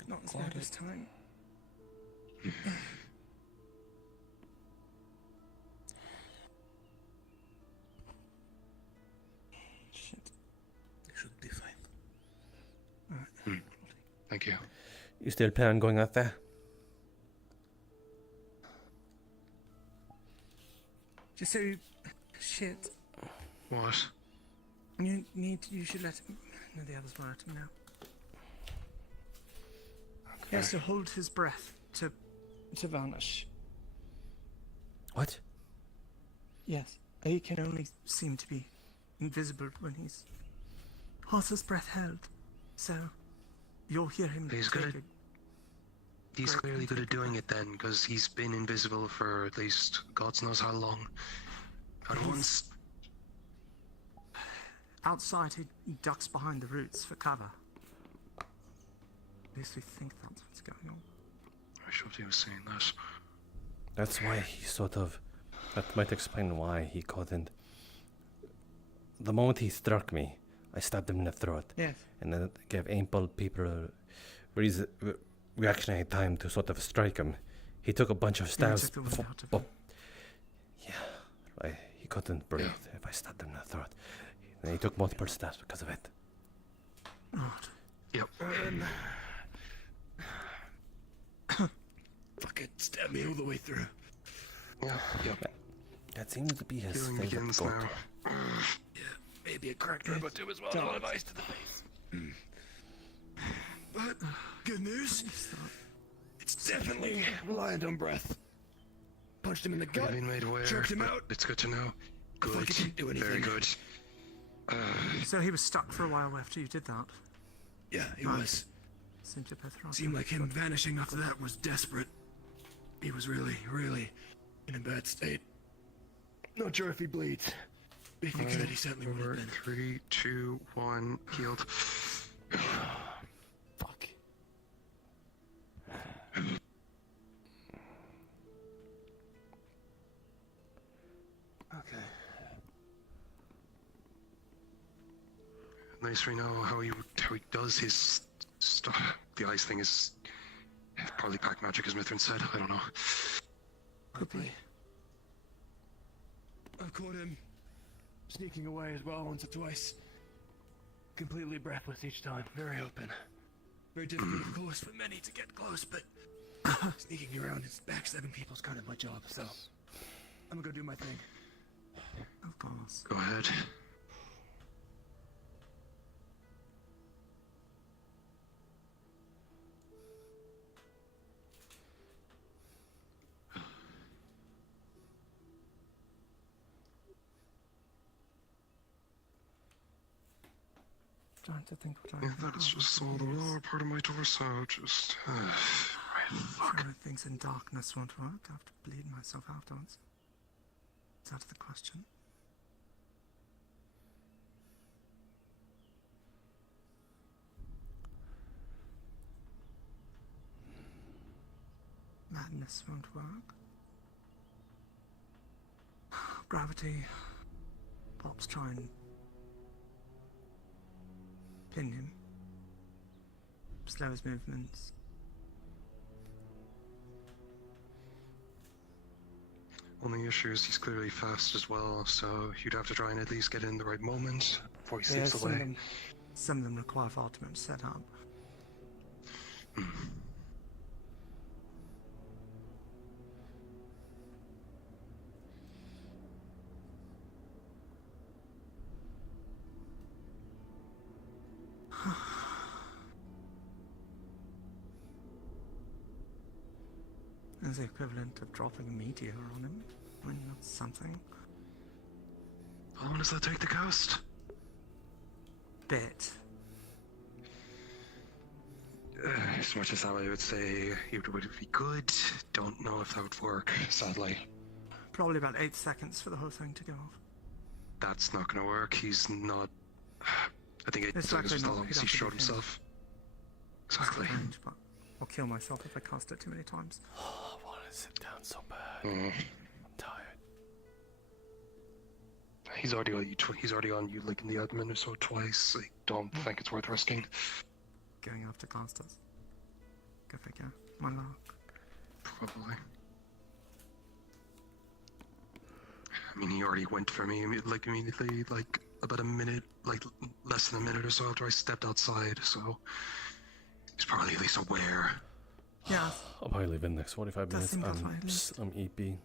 Not as bad this time. Shit. You should be fine. Alright. Thank you. You still plan on going out there? Just so you. Shit. What? You should let him. No, the others will let him know. He has to hold his breath to vanish. What? Yes. He can only seem to be invisible when he's holds his breath held. So you'll hear him. He's take good. He's clearly good at doing it then, because he's been invisible for at least God knows how long. At once. Outside, he ducks behind the roots for cover. At least we think that's what's going on. I should he was saying that. That's why he sort of. That might explain why he couldn't. The moment he struck me, I stabbed him in the throat. Yes. And then it gave ample people reactionary time to sort of strike him. He took a bunch of stabs took the wind before. out of him. He couldn't breathe if I stabbed him in the throat. And he took multiple stabs because of it. Right. Yep. Fucking stab me all the way through. Yeah, yep. That seems to be his Healing favorite begins book. now. Maybe a cracked rib or two as well. Don't. Not ice to the face. But good news. It's definitely reliant on breath. Punched him in the gut. We've been made aware, Choked him but out. it's good to know. If I Good. didn't do anything. Very good. So he was stuck for a while after you did that. Yeah, he Right. was. Seemed to both right. Seemed like him vanishing after that was desperate. He was really, really in a bad state. Not sure if he bleeds. If he could, he certainly would Over have been. 3, 2, 1, healed. Fuck. Okay. At least we know how he does his stuff. The ice thing is probably pack magic, as Mithrin said. I don't know. Could be. I've caught him sneaking away as well once or twice. Completely breathless each time. Very open. Very difficult, of course, for many to get close, but sneaking around and backstabbing people's kind of my job, so I'm gonna go do my thing. Of course. Go ahead. Trying to think what I Yeah, that is just all the lower part of my torso. Just. Fuck. Sure, things in darkness won't work. I have to bleed myself afterwards. Is that the question? Madness won't work. Gravity. Pops try and pin him. Slow his movements. Only issue is he's clearly fast as well, so you'd have to try and at least get in the right moment before he slips away. Some of them require far too much setup. As the equivalent of dropping a meteor on him. I mean, that's something. How long does that take to cast? Bit. As much as how I would say it would be good, don't know if that would work, sadly. Probably about 8 seconds for the whole thing to go off. That's not gonna work. He's not. I think 8 It's seconds likely was the not. longest He'd he have to showed be finished. himself. Exactly. Strange, but I'll kill myself if I cast it too many times. Oh, I want to sit down so bad. Mm. I'm tired. He's already on you. He's already on you, like in the admin or so twice. I don't think it's worth risking. Going after Clastas. Go figure. My luck. Probably. I mean, he already went for me, like immediately, like about a minute, like less than a minute or so after I stepped outside. So he's probably at least aware. Yeah. I'll probably leave in the next 45 Does minutes. seem that way, at least. I'm EP.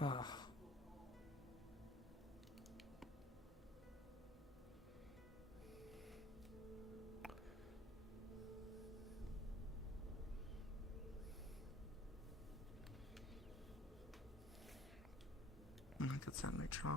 Ugh. I could certainly try.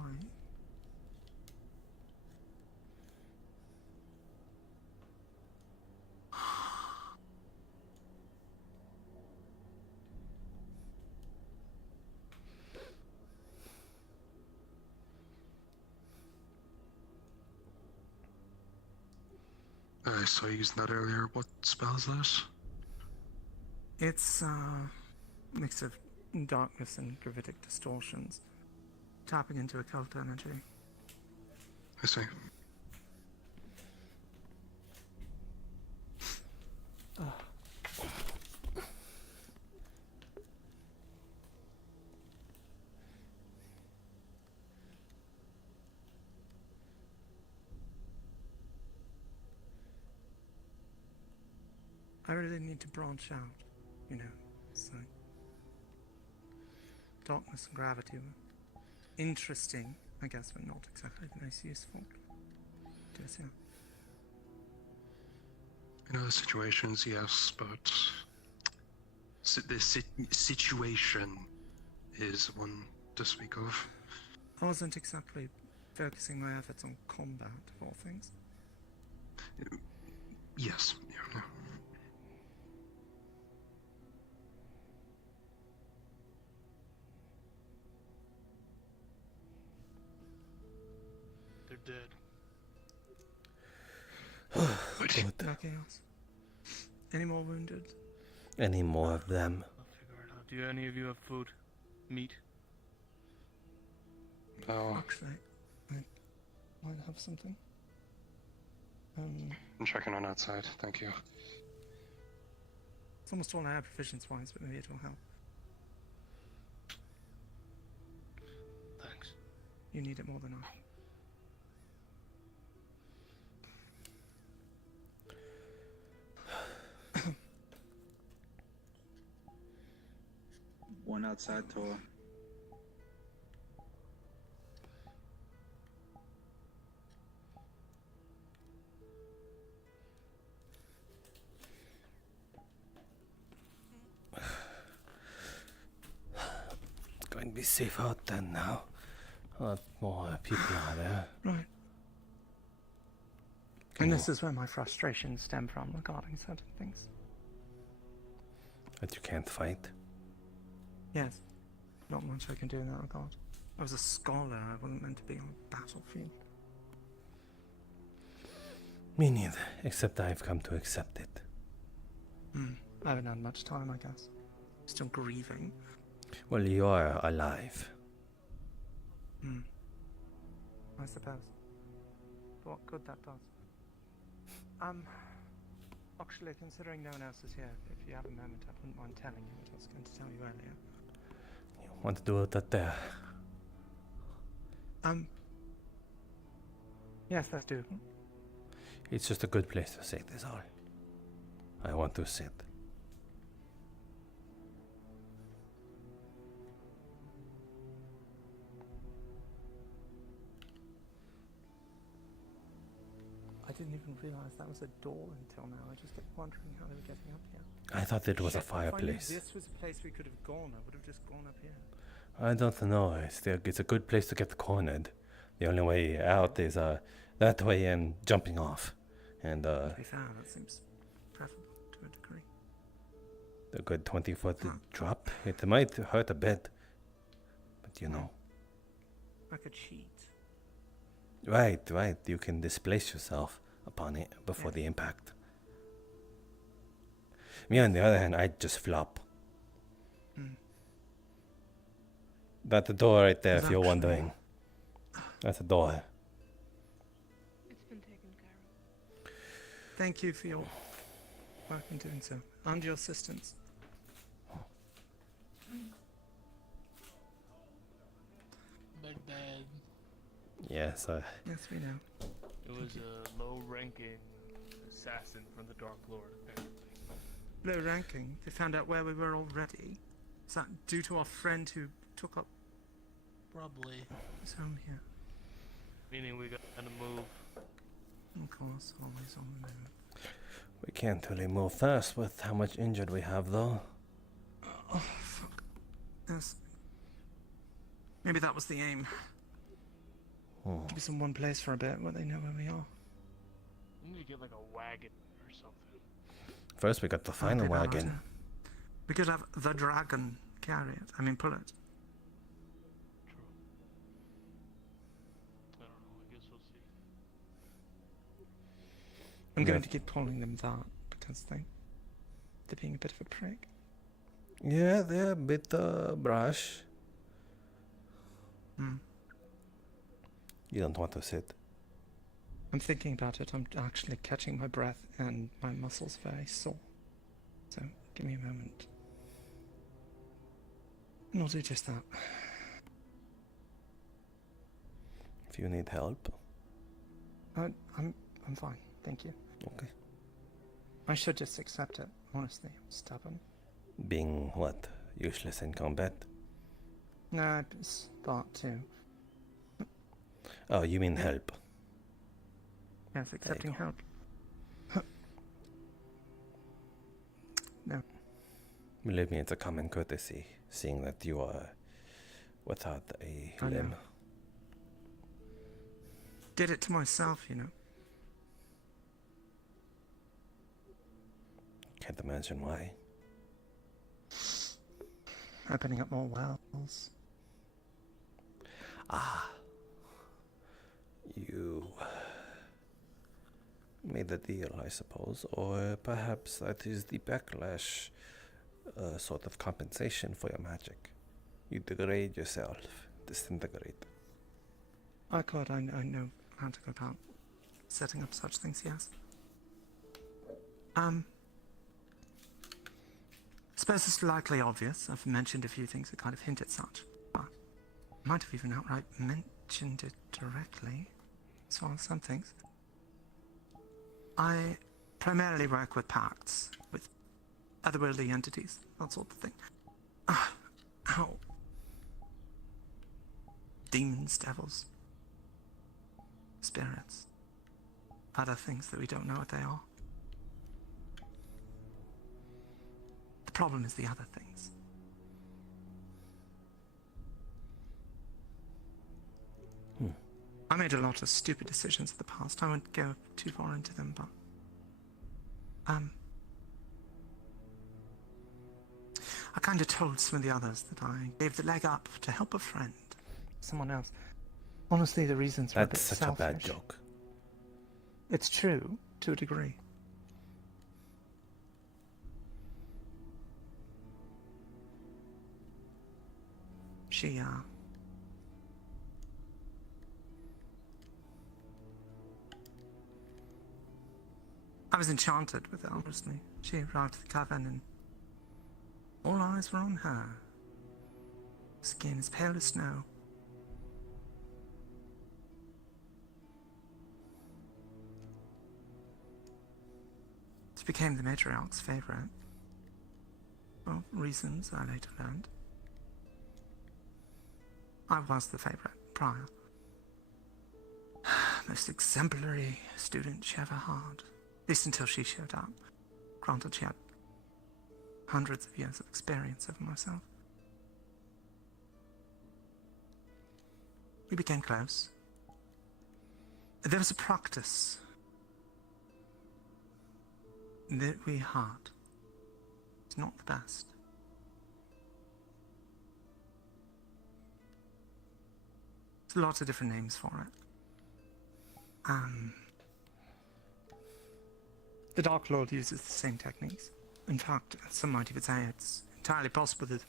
I saw you using that earlier. What spell is that? It's a mix of darkness and gravitic distortions, tapping into occult energy. I see. I really need to branch out, you know, so darkness and gravity were interesting, I guess, but not exactly the most useful. Just, yeah. In other situations, yes, but this situation is one to speak of. I wasn't exactly focusing my efforts on combat, of all things. Yes. Yeah. They're dead. Good. No chaos. Any more wounded? Any more of them? I'll figure it out. Do any of you have food? Meat? Oh, Actually, I might have something. I'm checking on outside. Thank you. It's almost all I have provisions-wise, but maybe it will help. Thanks. You need it more than I. One outside tour. Going to be safe out then now. A lot more people are there. Right. And this is where my frustrations stem from regarding certain things. That you can't fight. Yes. Not much I can do in that regard. I was a scholar, I wasn't meant to be on a battlefield. Me neither, except I've come to accept it. I haven't had much time, I guess. Still grieving. Well, you are alive. I suppose. What good that does. Actually, considering no one else is here, if you have a moment, I wouldn't mind telling you what I was going to tell you earlier. You want to do it at there? Yes, that's doable. It's just a good place to sit, is all. I want to sit. I didn't even realize that was a door until now. I just kept wondering how they were getting up here. I thought it was a Shit, if I knew fireplace. this was a place we could have gone, I would have just gone up here. I don't know. It's a good place to get cornered. The only way out is that way and jumping off. And To be fair, that seems preferable to a degree. a good 20-foot drop. It might hurt a bit, but you know. Like a cheat. Right. You can displace yourself upon it before the impact. Me, on the other hand, I'd just flop. That's the door right there, if you're wondering. That's the door. It's been taken care of. Thank you for your work in doing so, and your assistance. Bad. Yes, Yes, we know. It was a low-ranking assassin from the Dark Lord, apparently. Low ranking. They found out where we were already. Is that due to our friend who took up Probably. his home here? Meaning we gotta move. Of course, always on the move. we can't really move fast with how much injured we have, though. Oh, fuck. Yes. Maybe that was the aim. Keep us in one place for a bit where they know where we are. We need to get like a wagon or something. First, we got to find a wagon. We could have the dragon carry it. I mean, pull it. True. I don't know. I guess we'll see. I'm going to keep calling them that because they're being a bit of a prick. Yeah, they're a bit brash. You don't want to sit. I'm thinking about it. I'm actually catching my breath and my muscles very sore. So, give me a moment. And I'll do just that. If you need help. I'm fine, thank you. Okay. I should just accept it, honestly. I'm stubborn. Being what? Useless in combat? No, it's that too. Oh, you mean help? Yes, accepting help. No. Believe me, it's a common courtesy, seeing that you are without a limb. Know. Did it to myself, you know. Can't imagine why. Opening up more wells. You made a deal, I suppose, or perhaps that is the backlash, sort of compensation for your magic. You degrade yourself, disintegrate. I know how to go about setting up such things, yes. I suppose it's likely obvious. I've mentioned a few things that kind of hint at such, but I might have even outright mentioned it directly, as well as some things. I primarily work with pacts, with otherworldly entities, that sort of thing. Ow. Demons, devils, spirits, other things that we don't know what they are. The problem is the other things. I made a lot of stupid decisions in the past. I won't go too far into them, but I kind of told some of the others that I gave the leg up to help a friend, someone else. Honestly, the reasons were a bit That's such selfish. a bad joke. It's true, to a degree. She, I was enchanted with her, honestly. She arrived at the cavern and all eyes were on her. Skin as pale as snow. She became the matriarch's favorite. For reasons I later learned. I was the favorite prior. Most exemplary student she ever had. At least until she showed up. Granted, she had hundreds of years of experience over myself. We became close. There was a practice that we had. It's not the best. There's lots of different names for it. The Dark Lord uses the same techniques. In fact, some might even say it's entirely possible that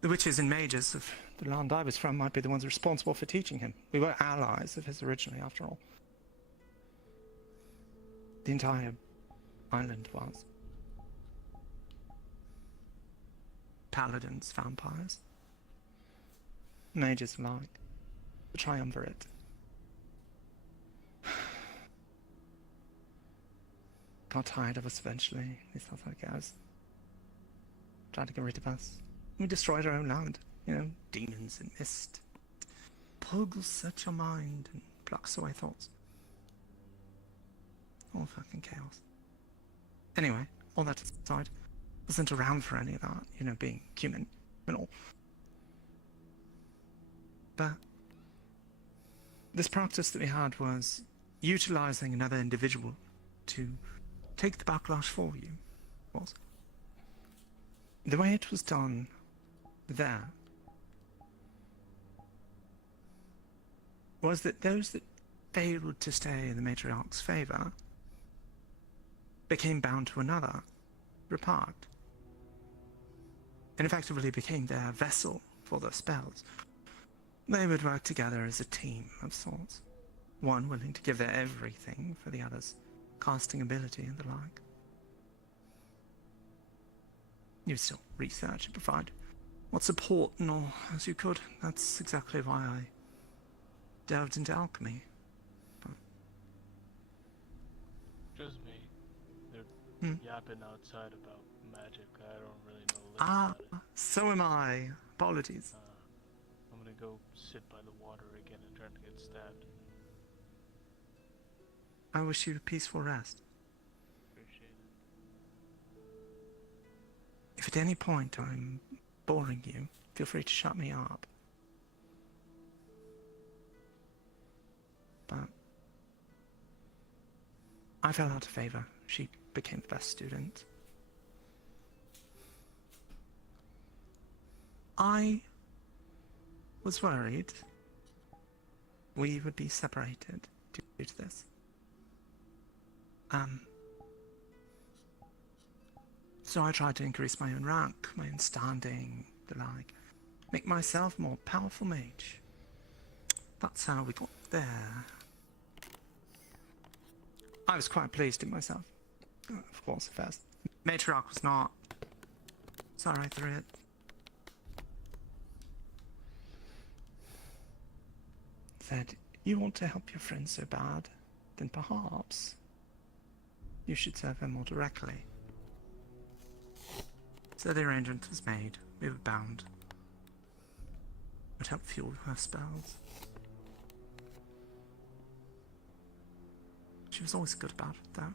the witches and mages of the land I was from might be the ones responsible for teaching him. We were allies of his originally, after all. The entire island was. Paladins, vampires, mages alike. The triumvirate. Got tired of us eventually. At least that's how it goes. Tried to get rid of us. We destroyed our own land. You know, demons and mist. Puggles at your mind and plucks away thoughts. All fucking chaos. Anyway, all that aside, wasn't around for any of that, you know, being human and all. But this practice that we had was utilizing another individual to take the backlash for you. Was the way it was done there was that those that failed to stay in the matriarch's favor became bound to another, repart, and effectively became their vessel for their spells. They would work together as a team of sorts, one willing to give their everything for the other's casting ability and the like. You would still research and provide what support and all as you could. That's exactly why I delved into alchemy. But just me. They're yapping outside about magic. I don't really know. Ah, about it. so am I. Apologies. I'm gonna go sit by the water again and try to get stabbed. I wish you a peaceful rest. Appreciate it. If at any point I'm boring you, feel free to shut me up. But I fell out of favor. She became the best student. I was worried we would be separated due to this. So I tried to increase my own rank, my own standing, the like. Make myself a more powerful mage. That's how we got there. I was quite pleased in myself. Of course, at first. Matriarch was not. Sorry, through it. Said, you want to help your friend so bad, then perhaps you should serve her more directly. So the arrangement was made. We were bound. Would help fuel her spells. She was always good about it, though.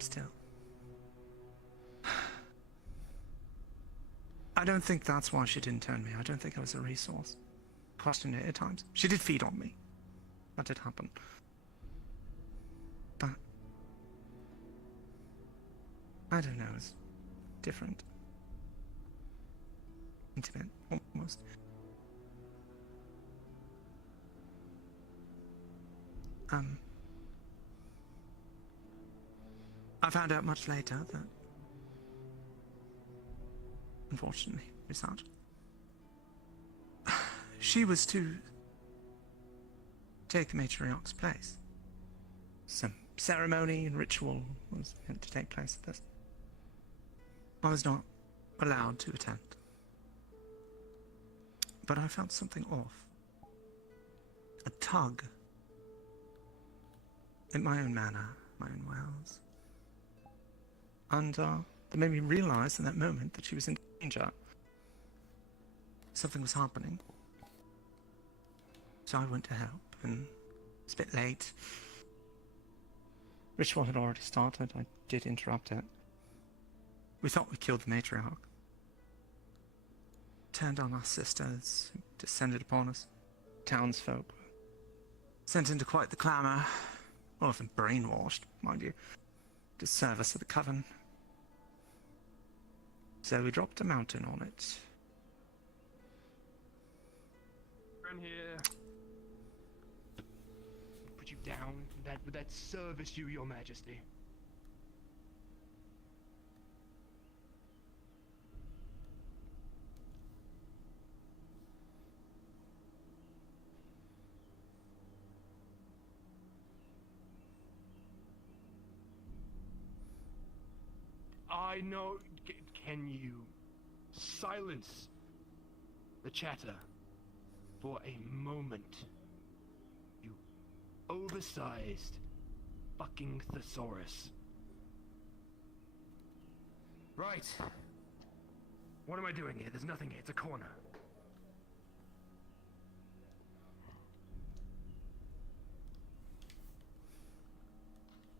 Still. I don't think that's why she didn't turn me. I don't think I was a resource. Questioned it at times. She did feed on me. That did happen. But I don't know, it's different. Intimate, almost. I found out much later that, unfortunately, result. She was to take the matriarch's place. Some ceremony and ritual was meant to take place at this. I was not allowed to attend. But I felt something off. A tug. In my own manner, my own wells. And that made me realize in that moment that she was in danger. Something was happening. So I went to help, and it's a bit late. Ritual had already started. I did interrupt it. We thought we killed the matriarch. turned on our sisters, descended upon us. Townsfolk sent into quite the clamour, all of them brainwashed, mind you, to serve us at the coven. So we dropped a mountain on it. Friend here. Put you down. Would that service you, Your Majesty? I know. Can you silence the chatter for a moment? You oversized fucking thesaurus. Right. What am I doing here? There's nothing here. It's a corner.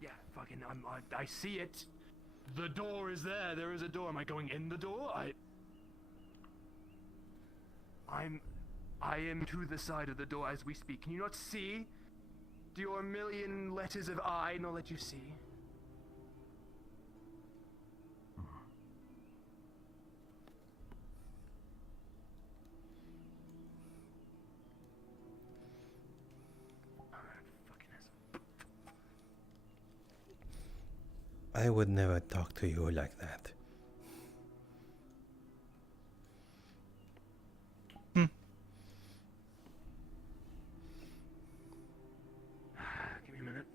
Yeah, fucking. I see it. The door is there. There is a door. Am I going in the door? I am to the side of the door as we speak. Can you not see? Do your million letters of I not let you see? I would never talk to you like that. Give me a minute.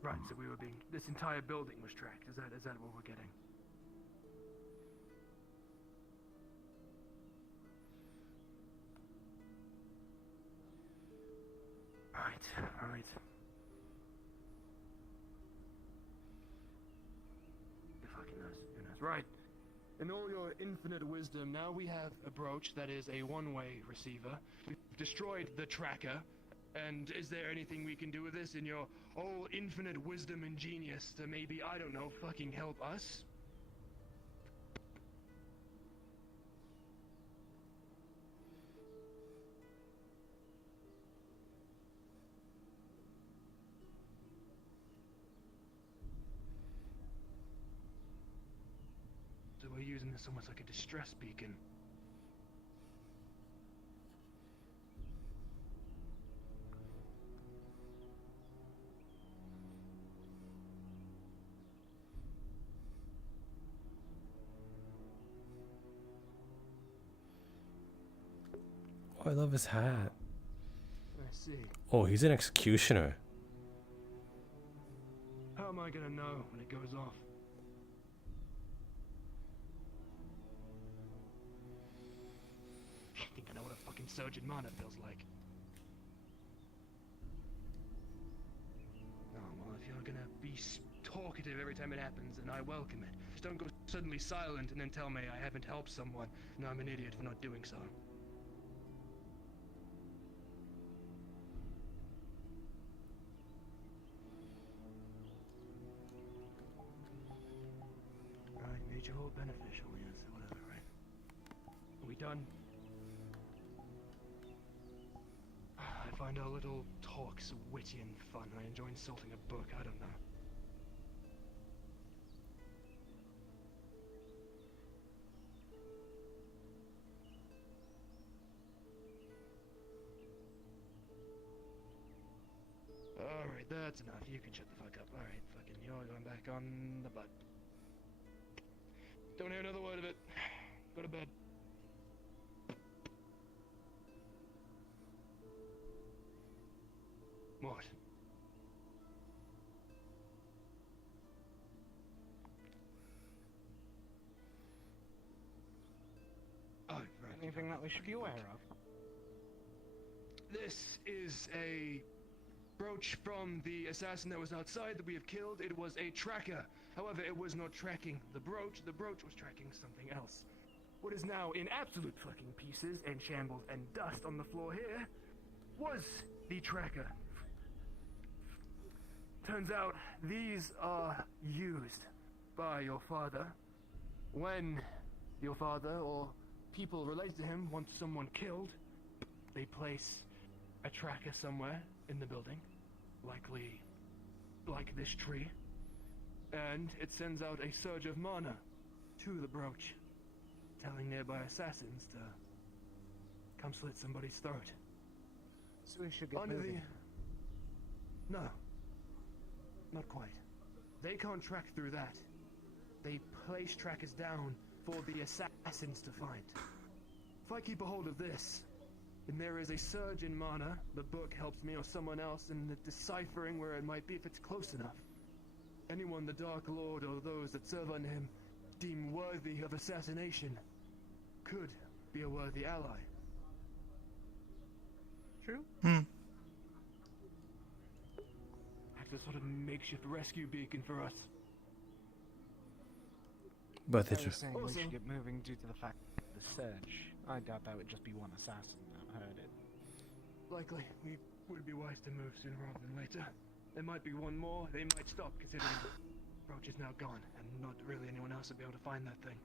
Right, so we were being. This entire building was tracked. Is that what we're getting? Right. Who fucking knows? Who knows? Right. In all your infinite wisdom, now we have a brooch that is a one-way receiver. We've destroyed the tracker. And is there anything we can do with this in your all infinite wisdom and genius to maybe, I don't know, fucking help us? So we're using this almost like a distress beacon. Oh, I love his hat. I see. Oh, he's an executioner. How am I gonna know when it goes off? I think I know what a fucking surgeon mana feels like. Oh, well, if you're gonna be talkative every time it happens, then I welcome it. Just don't go suddenly silent and then tell me I haven't helped someone and I'm an idiot for not doing so. I made you all beneficial, yes, whatever, right? Are we done? I find our little talks witty and fun. I enjoy insulting a book, I don't know. Alright, that's enough. You can shut the fuck up. Alright, fucking, you're going back on the butt. Don't hear another word of it. Go to bed. What? Oh, right. Anything that we should be aware of? This is a brooch from the assassin that was outside that we have killed. It was a tracker. However, it was not tracking the brooch. The brooch was tracking something else. what is now in absolute fucking pieces and shambles and dust on the floor here was the tracker. Turns out these are used by your father when your father or people related to him want someone killed. They place a tracker somewhere in the building, likely like this tree, and it sends out a surge of mana to the brooch, telling nearby assassins to come slit somebody's throat. So we should get moving. No. Not quite. They can't track through that. They place trackers down for the assassins to find. If I keep a hold of this, and there is a surge in mana, the book helps me or someone else in the deciphering where it might be if it's close enough. Anyone the Dark Lord or those that serve under him deem worthy of assassination could be a worthy ally. True? Act as a sort of makeshift rescue beacon for us. But I it's was saying we should get moving due to the fact of the surge. I doubt that would just be one assassin that heard it. Likely, we would be wise to move sooner rather than later. There might be one more, they might stop considering the brooch is now gone, and not really anyone else would be able to find that thing.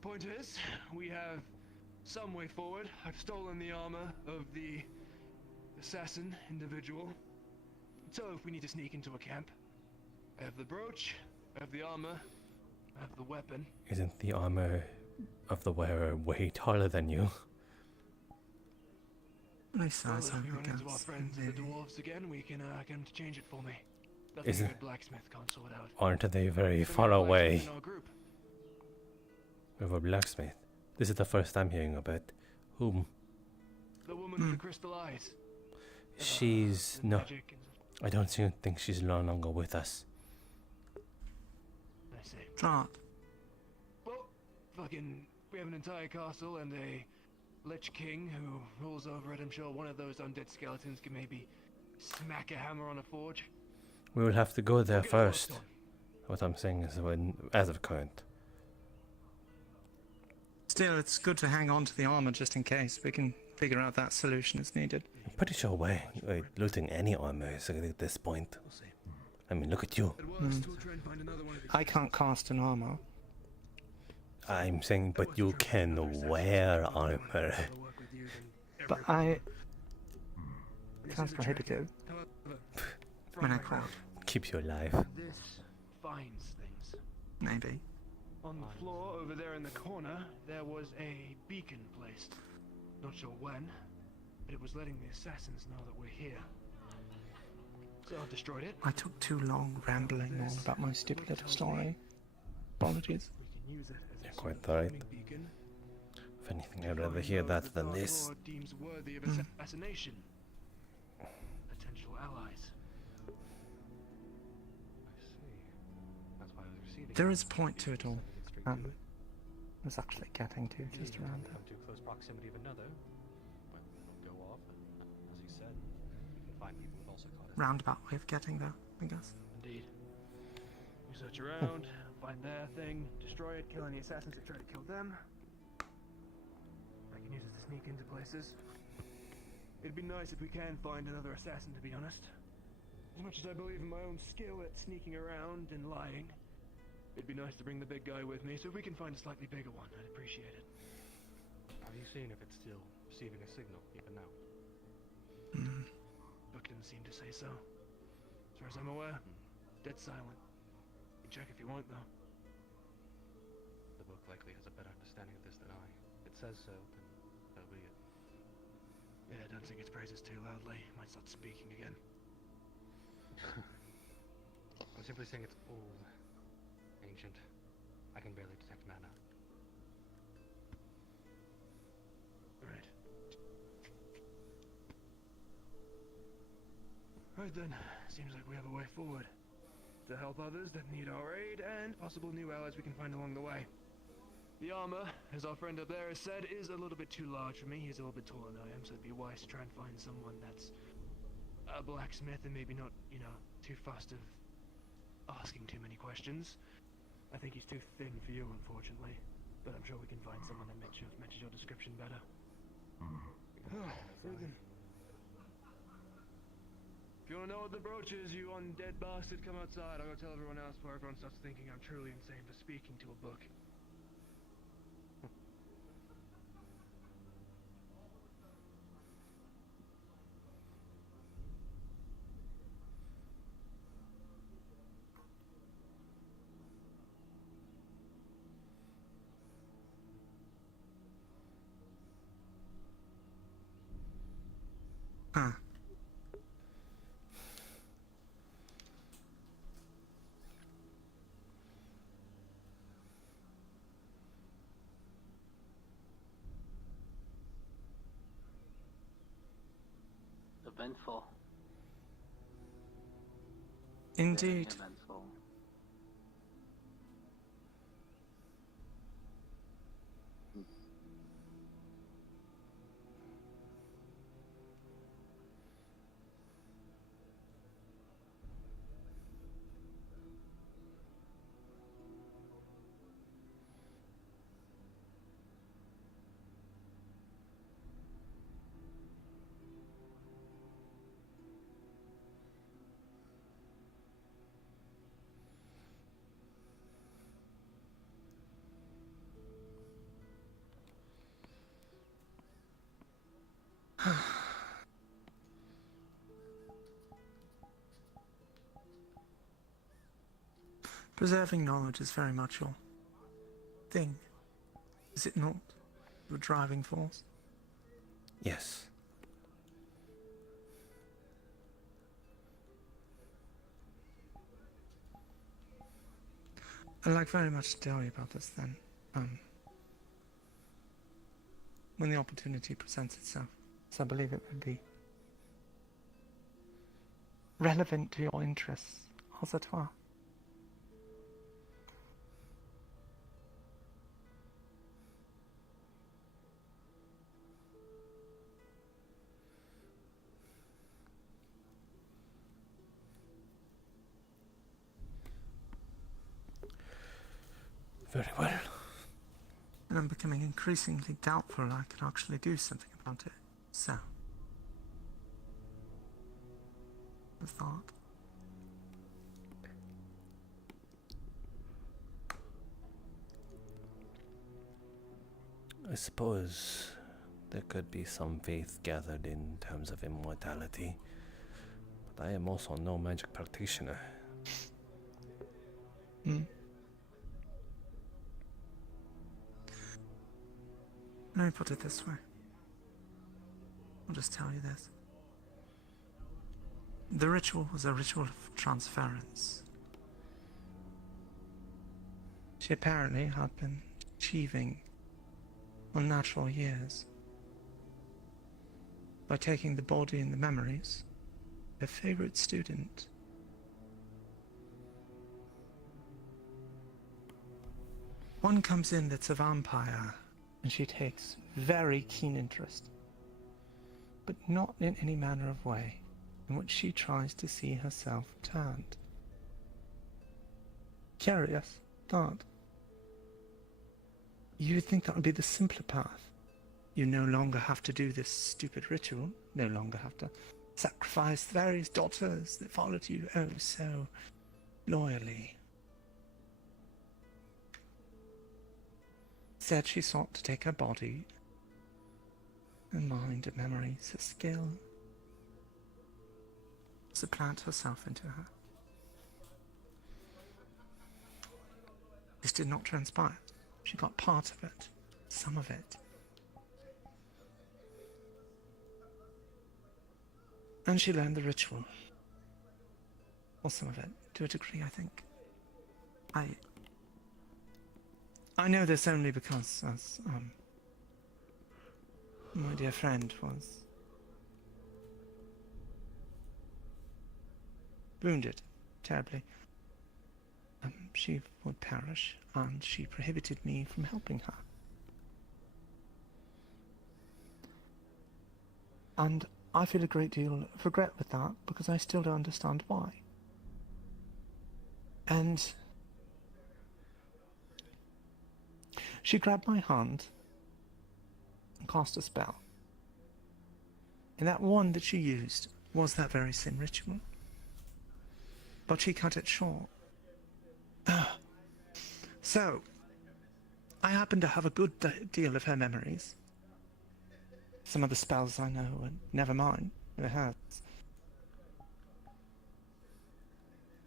Point is, we have some way forward. I've stolen the armor of the assassin individual. So if we need to sneak into a camp, I have the brooch, I have the armor, I have the weapon. Isn't the armor of the wearer way taller than you? I saw Well, if something we run into our else. friends the Maybe. dwarves again, we can get them to change it for me. Nothing Isn't- a good blacksmith can't sort out. Aren't they very There's far another blacksmith away? in our group. With a blacksmith. This is the first time hearing about whom. The woman with the crystal eyes. She's the no. magic and- I don't think she's no longer with us. I see. Trot. Well, fucking, we have an entire castle and a Lich King who rules over it. I'm sure one of those undead skeletons can maybe smack a hammer on a forge. We will have to go there We'll get the work first. done. What I'm saying is, as of current, Still, it's good to hang on to the armor just in case. We can figure out that solution as needed. I'm pretty sure looting any armor is at this point. I mean, look at you. At worst, we'll try and find another one of these. I can't cast an armor. I'm saying, but you can wear armor. But I... This Sounds is a tracker. prohibitive. However, When I from crawl. Keeps you alive. this finds things. Maybe. On the floor over there in the corner, there was a beacon placed. Not sure when, but it was letting the assassins know that we're here. So I've destroyed it. I took too long rambling on about my stupid little story. Apologies. We can use it as You're a quite sort of right. homing beacon. If anything, I'd rather hear that than The Dark this. Lord deems worthy of assassination. Potential allies. I see. That's why I was receding. There is a point to it all. Straight to it. I was actually getting to just around there. Come to close proximity of another, but it'll go off. And, as you said, you can find people who've also caught it. Roundabout way of getting there, I guess. Indeed. We search around, find their thing, destroy it, kill any assassins that try to kill them. I can use it to sneak into places. It'd be nice if we can find another assassin, to be honest. As much as I believe in my own skill at sneaking around and lying, it'd be nice to bring the big guy with me, so if we can find a slightly bigger one, I'd appreciate it. Have you seen if it's still receiving a signal even now? Book didn't seem to say so. As far as I'm aware, dead silent. You can check if you want, though. The book likely has a better understanding of this than I. If it says so, then so be it. Yeah, don't sing its praises too loudly. Might start speaking again. I'm simply saying it's old, ancient. I can barely detect mana. Right. Right then, seems like we have a way forward. To help others that need our aid, and possible new allies we can find along the way. The armor, as our friend up there has said, is a little bit too large for me. He's a little bit taller than I am, so it'd be wise to try and find someone that's a blacksmith and maybe not, you know, too fussed of asking too many questions. I think he's too thin for you, unfortunately. but I'm sure we can find someone that matches your description better. So then, if you want to know what the brooch is, you undead bastard, come outside. I'll go tell everyone else before everyone starts thinking I'm truly insane for speaking to a book. Huh. Eventful. Indeed. Very eventful. Preserving knowledge is very much your thing, is it not? Your driving force? Yes. I'd like very much to tell you about this then, when the opportunity presents itself. So I believe it would be relevant to your interests, as it were. Very well. And I'm becoming increasingly doubtful I can actually do something about it. So, I thought. I suppose there could be some faith gathered in terms of immortality, but I am also no magic practitioner. Hmm. Let me put it this way. I'll just tell you this. The ritual was a ritual of transference. She apparently had been achieving unnatural years by taking the body and the memories of her favorite student. One comes in that's a vampire, and she takes very keen interest, but not in any manner of way in which she tries to see herself turned. Curious thought. You would think that would be the simpler path. You no longer have to do this stupid ritual, no longer have to sacrifice the various daughters that followed you oh so loyally. Instead, she sought to take her body, her mind, her memories, her skill, supplant herself into her. This did not transpire. She got part of it, some of it. And she learned the ritual. Or some of it, to a degree, I think. I know this only because, as, my dear friend was wounded terribly. She would perish, and she prohibited me from helping her. And I feel a great deal of regret with that, because I still don't understand why. And She grabbed my hand and cast a spell. And that one that she used was that very sin ritual. But she cut it short. So, I happen to have a good deal of her memories. Some of the spells I know, and never mind, it has.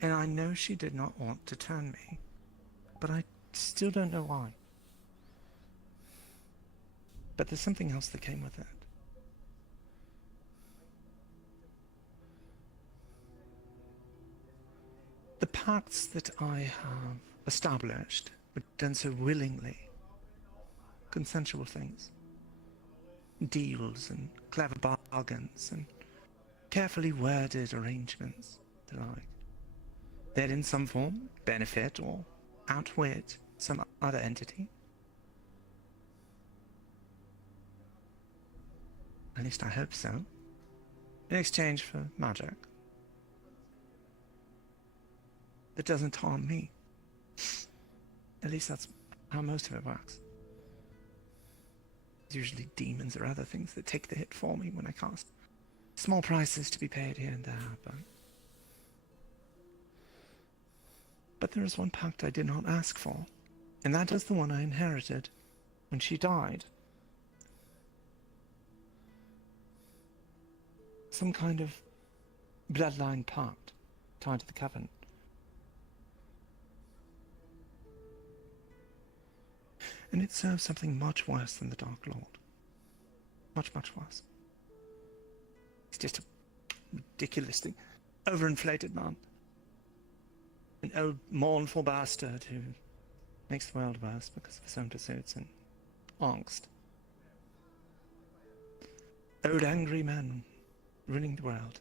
And I know she did not want to turn me, but I still don't know why. But there's something else that came with it. The pacts that I have established were done so willingly. Consensual things. Deals and clever bargains and carefully worded arrangements that they'd in some form benefit or outwit some other entity. At least I hope so. In exchange for magic. That doesn't harm me. At least that's how most of it works. It's usually demons or other things that take the hit for me when I cast. Small prices to be paid here and there, but there is one pact I did not ask for, and that is the one I inherited when she died. Some kind of bloodline pact tied to the covenant. And it serves something much worse than the Dark Lord. Much, much worse. He's just a ridiculously overinflated man. An old, mournful bastard who makes the world worse because of his own pursuits and angst. Old angry man ruining the world.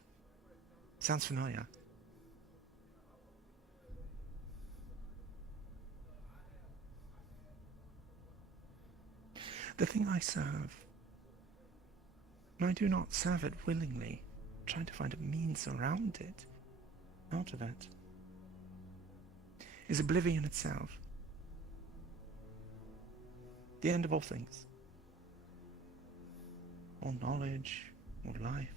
Sounds familiar. The thing I serve, and I do not serve it willingly, trying to find a means around it, out of it, is oblivion itself. The end of all things. All knowledge, all life.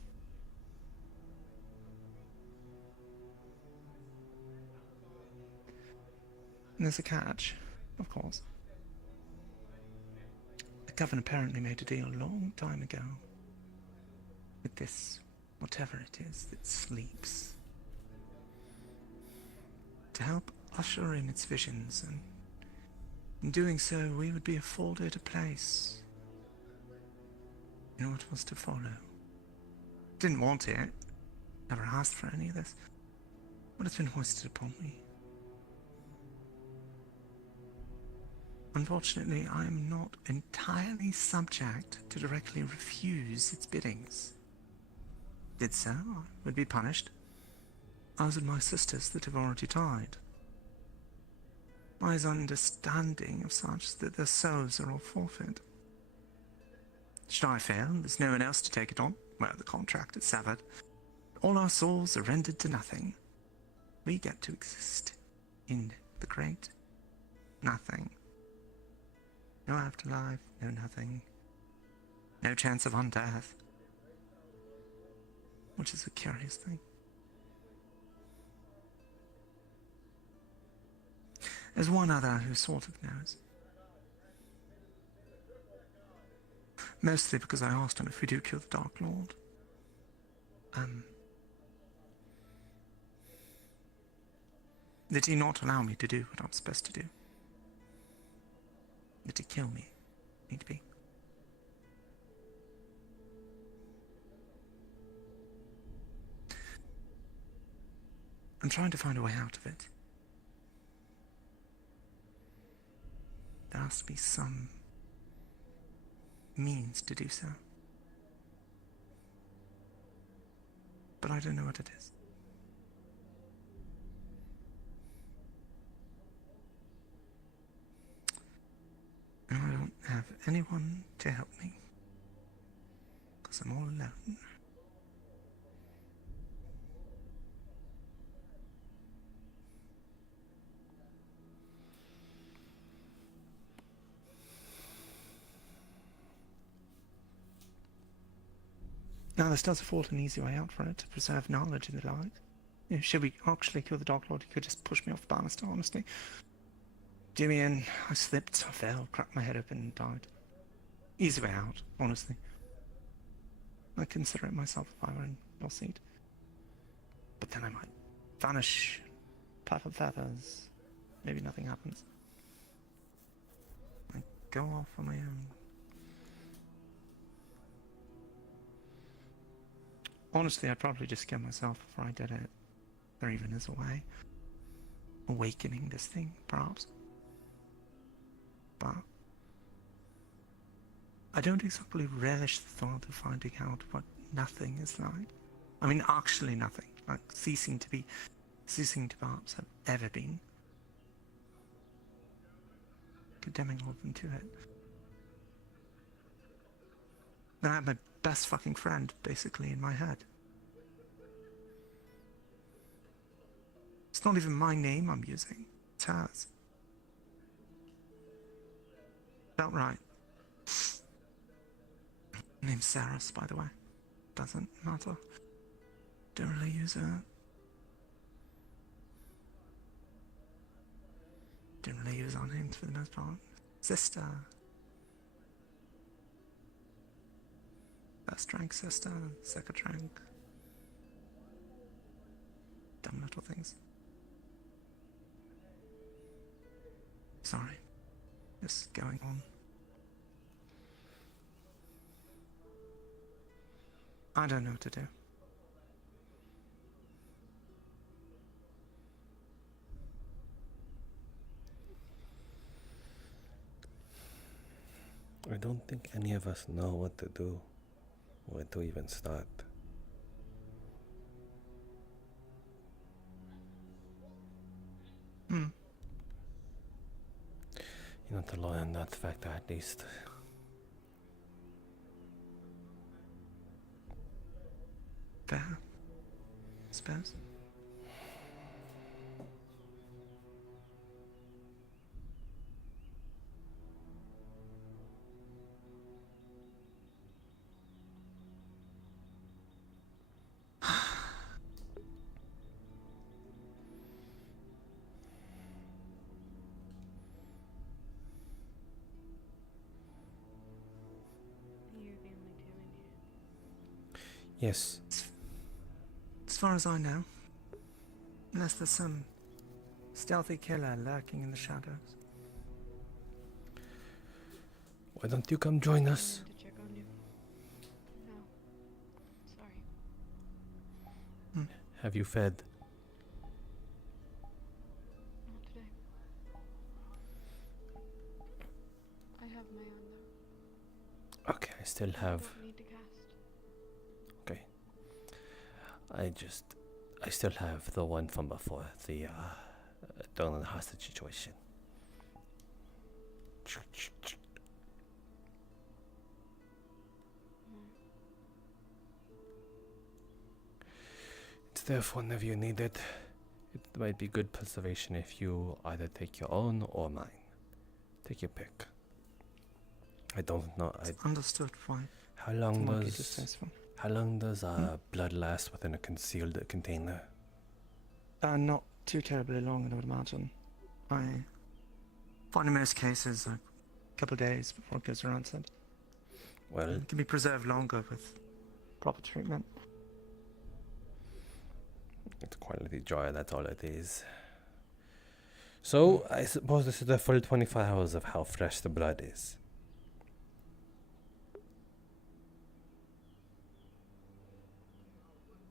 And there's a catch, of course. The Coven apparently made a deal a long time ago with this, whatever it is, that sleeps. To help usher in its visions, and in doing so we would be afforded a place in what was to follow. Didn't want it, never asked for any of this, but it's been hoisted upon me. Unfortunately, I am not entirely subject to directly refuse its biddings. Did so, I would be punished, as would my sisters that have already died. My understanding of such that their souls are all forfeit. Should I fail, there's no one else to take it on. Well, the contract is severed. All our souls are rendered to nothing. We get to exist in the great nothing. No afterlife, no nothing. No chance of undeath. Which is a curious thing. There's one other who sort of knows. Mostly because I asked him if we do kill the Dark Lord. Did he not allow me to do what I'm supposed to do? Did he kill me? Need be. I'm trying to find a way out of it. There has to be some means to do so. But I don't know what it is. And I don't have anyone to help me, because I'm all alone. Now, this does afford an easy way out for it to preserve knowledge in the light. Should we actually kill the Dark Lord, he could just push me off the banister, honestly. Do me in. I slipped, I fell, cracked my head open and died. Easy way out, honestly. I consider it myself if I were in your seat. But then I might vanish, puff of feathers, maybe nothing happens. I go off on my own. Honestly, I'd probably just kill myself before I did it. There even is a way. Awakening this thing, perhaps. But I don't exactly relish the thought of finding out what nothing is like. I mean, actually nothing. Like ceasing to perhaps have ever been. Condemning all of them to it. Then I have my best fucking friend, basically, in my head. It's not even my name I'm using. It's hers. Felt right. Name's Saris, by the way. Doesn't matter. Don't really use it. Don't really use our names for the most part. Sister. First drank sister, second drank. Dumb little things. Sorry. Just going on. I don't know what to do. I don't think any of us know what to do, where to even start. You're not alone in that fact, at least. Fair. I suppose. Yes. As far as I know. Unless there's some stealthy killer lurking in the shadows. Why don't you come join us? To check on you. No. Sorry. Have you fed? Not today. I have my own though. Okay, I still have. I don't need to cast. Okay. I still have the one from before, the Donald hostage situation. It's there for whenever you need it. It might be good preservation if you either take your own or mine. Take your pick. I don't know. Understood. Fine. How long does blood last within a concealed container? Not too terribly long, I would imagine. I find in most cases a couple of days before it goes rancid. Well, it can be preserved longer with proper treatment. It's a quality jar, that's all it is. So, I suppose this is the full 24 hours of how fresh the blood is.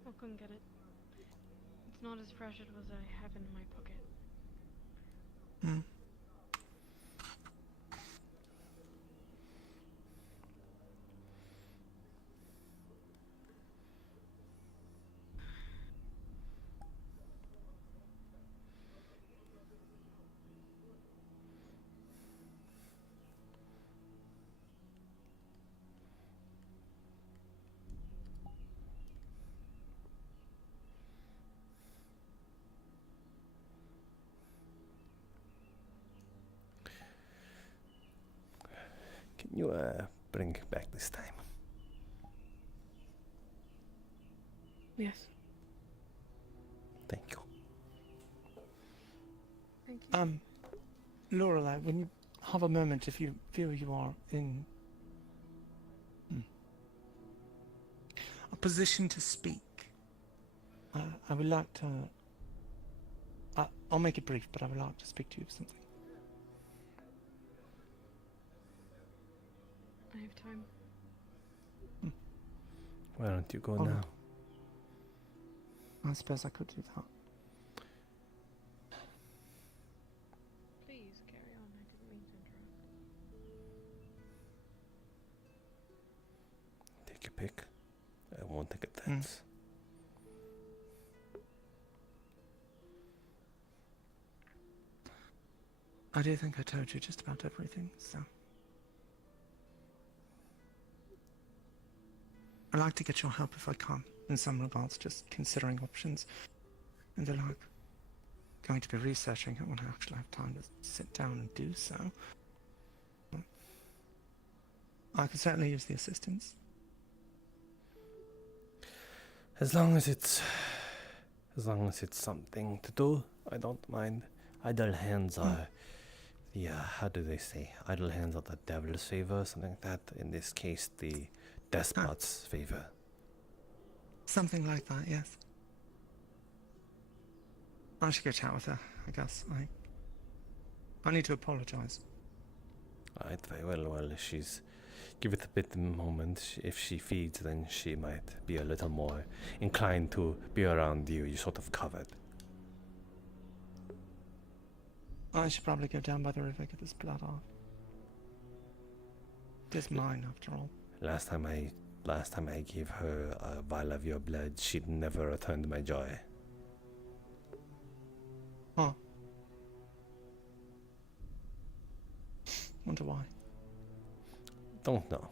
I'll come get it. It's not as fresh as I have in my pocket. Can you bring it back this time? Yes. Thank you. Thank you. Lorelei, when you have a moment, if you feel you are in a position to speak, I would like to. I'll make it brief, but I would like to speak to you of something. I have time. Why don't you go Oh. now? I suppose I could do that. Please carry on. I didn't mean to interrupt. Take your pick. I won't take offense. I do think I told you just about everything, so. I'd like to get your help if I can, in some regards, just considering options. And they're like, going to be researching it when I actually have time to sit down and do so. But I could certainly use the assistance. As long as it's something to do, I don't mind. Idle hands are how do they say? Idle hands are the devil's favor, something like that. In this case, the despot's favor. Something like that, yes. I should go chat with her, I guess. I need to apologize. Alright, very well. Well, she's... Give it a bit of a moment. If she feeds, then she might be a little more inclined to be around you. You're sort of covered. I should probably go down by the river, get this blood off. It's mine, after all. Last time I gave her a vial of your blood, she'd never returned my joy. Huh. Wonder why. Don't know.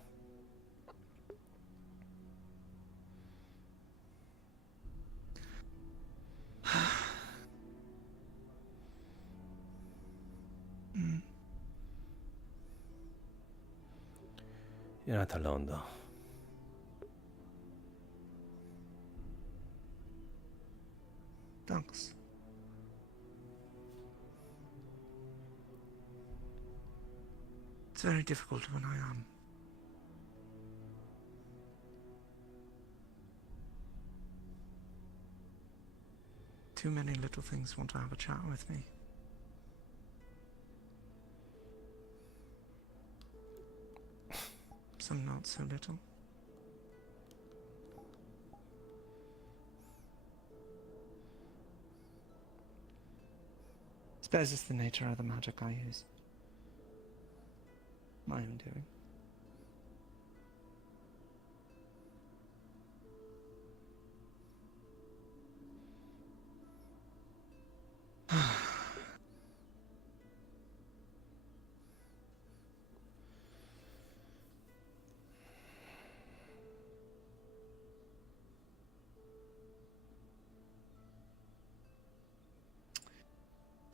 You're not alone, though. Thanks. It's very difficult when I am. Too many little things want to have a chat with me. Some not so little. Suppose it's the nature of the magic I use. My own doing.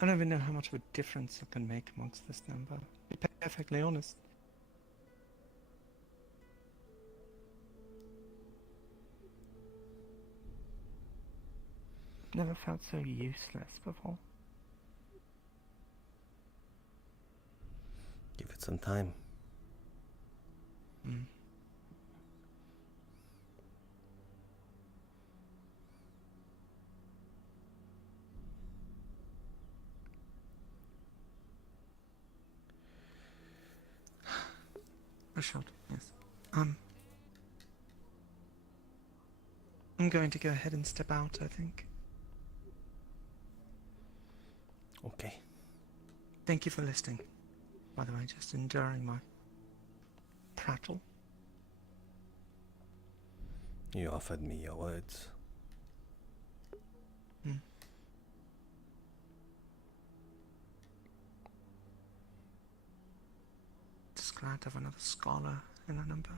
I don't even know how much of a difference I can make amongst this number. To be perfectly honest. Never felt so useless before. Give it some time. I should, yes. I'm going to go ahead and step out, I think. Okay. Thank you for listening. By the way, just enduring my prattle. You offered me your words. Just glad to have another scholar in our number.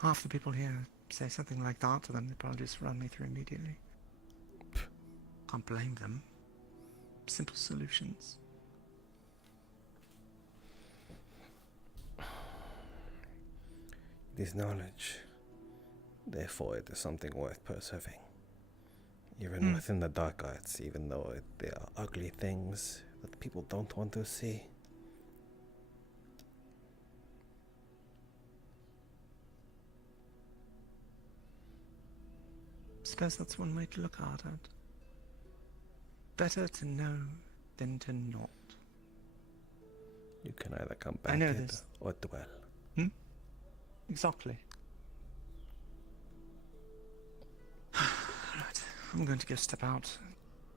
Half the people here say something like that to them, they probably just run me through immediately. Can't blame them. Simple solutions. is knowledge. Therefore, it is something worth preserving. Even within the dark arts, even though there are ugly things that people don't want to see. Suppose that's one way to look at it. Better to know than to not. You can either come back I know it this. or dwell. Exactly. Right, I'm going to go step out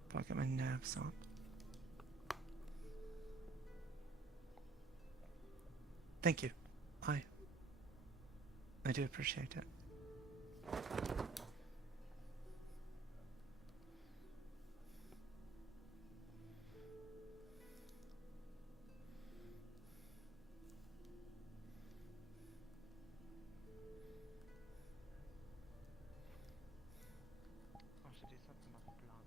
before I get my nerves up. Thank you. I do appreciate it. I should do something about the blood.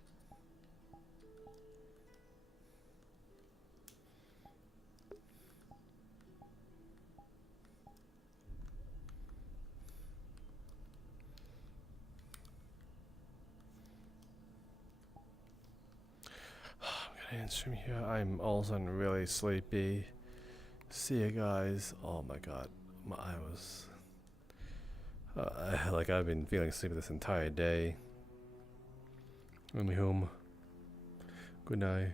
I'm gonna end stream here. I'm all of a sudden really sleepy. See you guys. Oh my god. I was... like I've been feeling sleepy this entire day. Good night.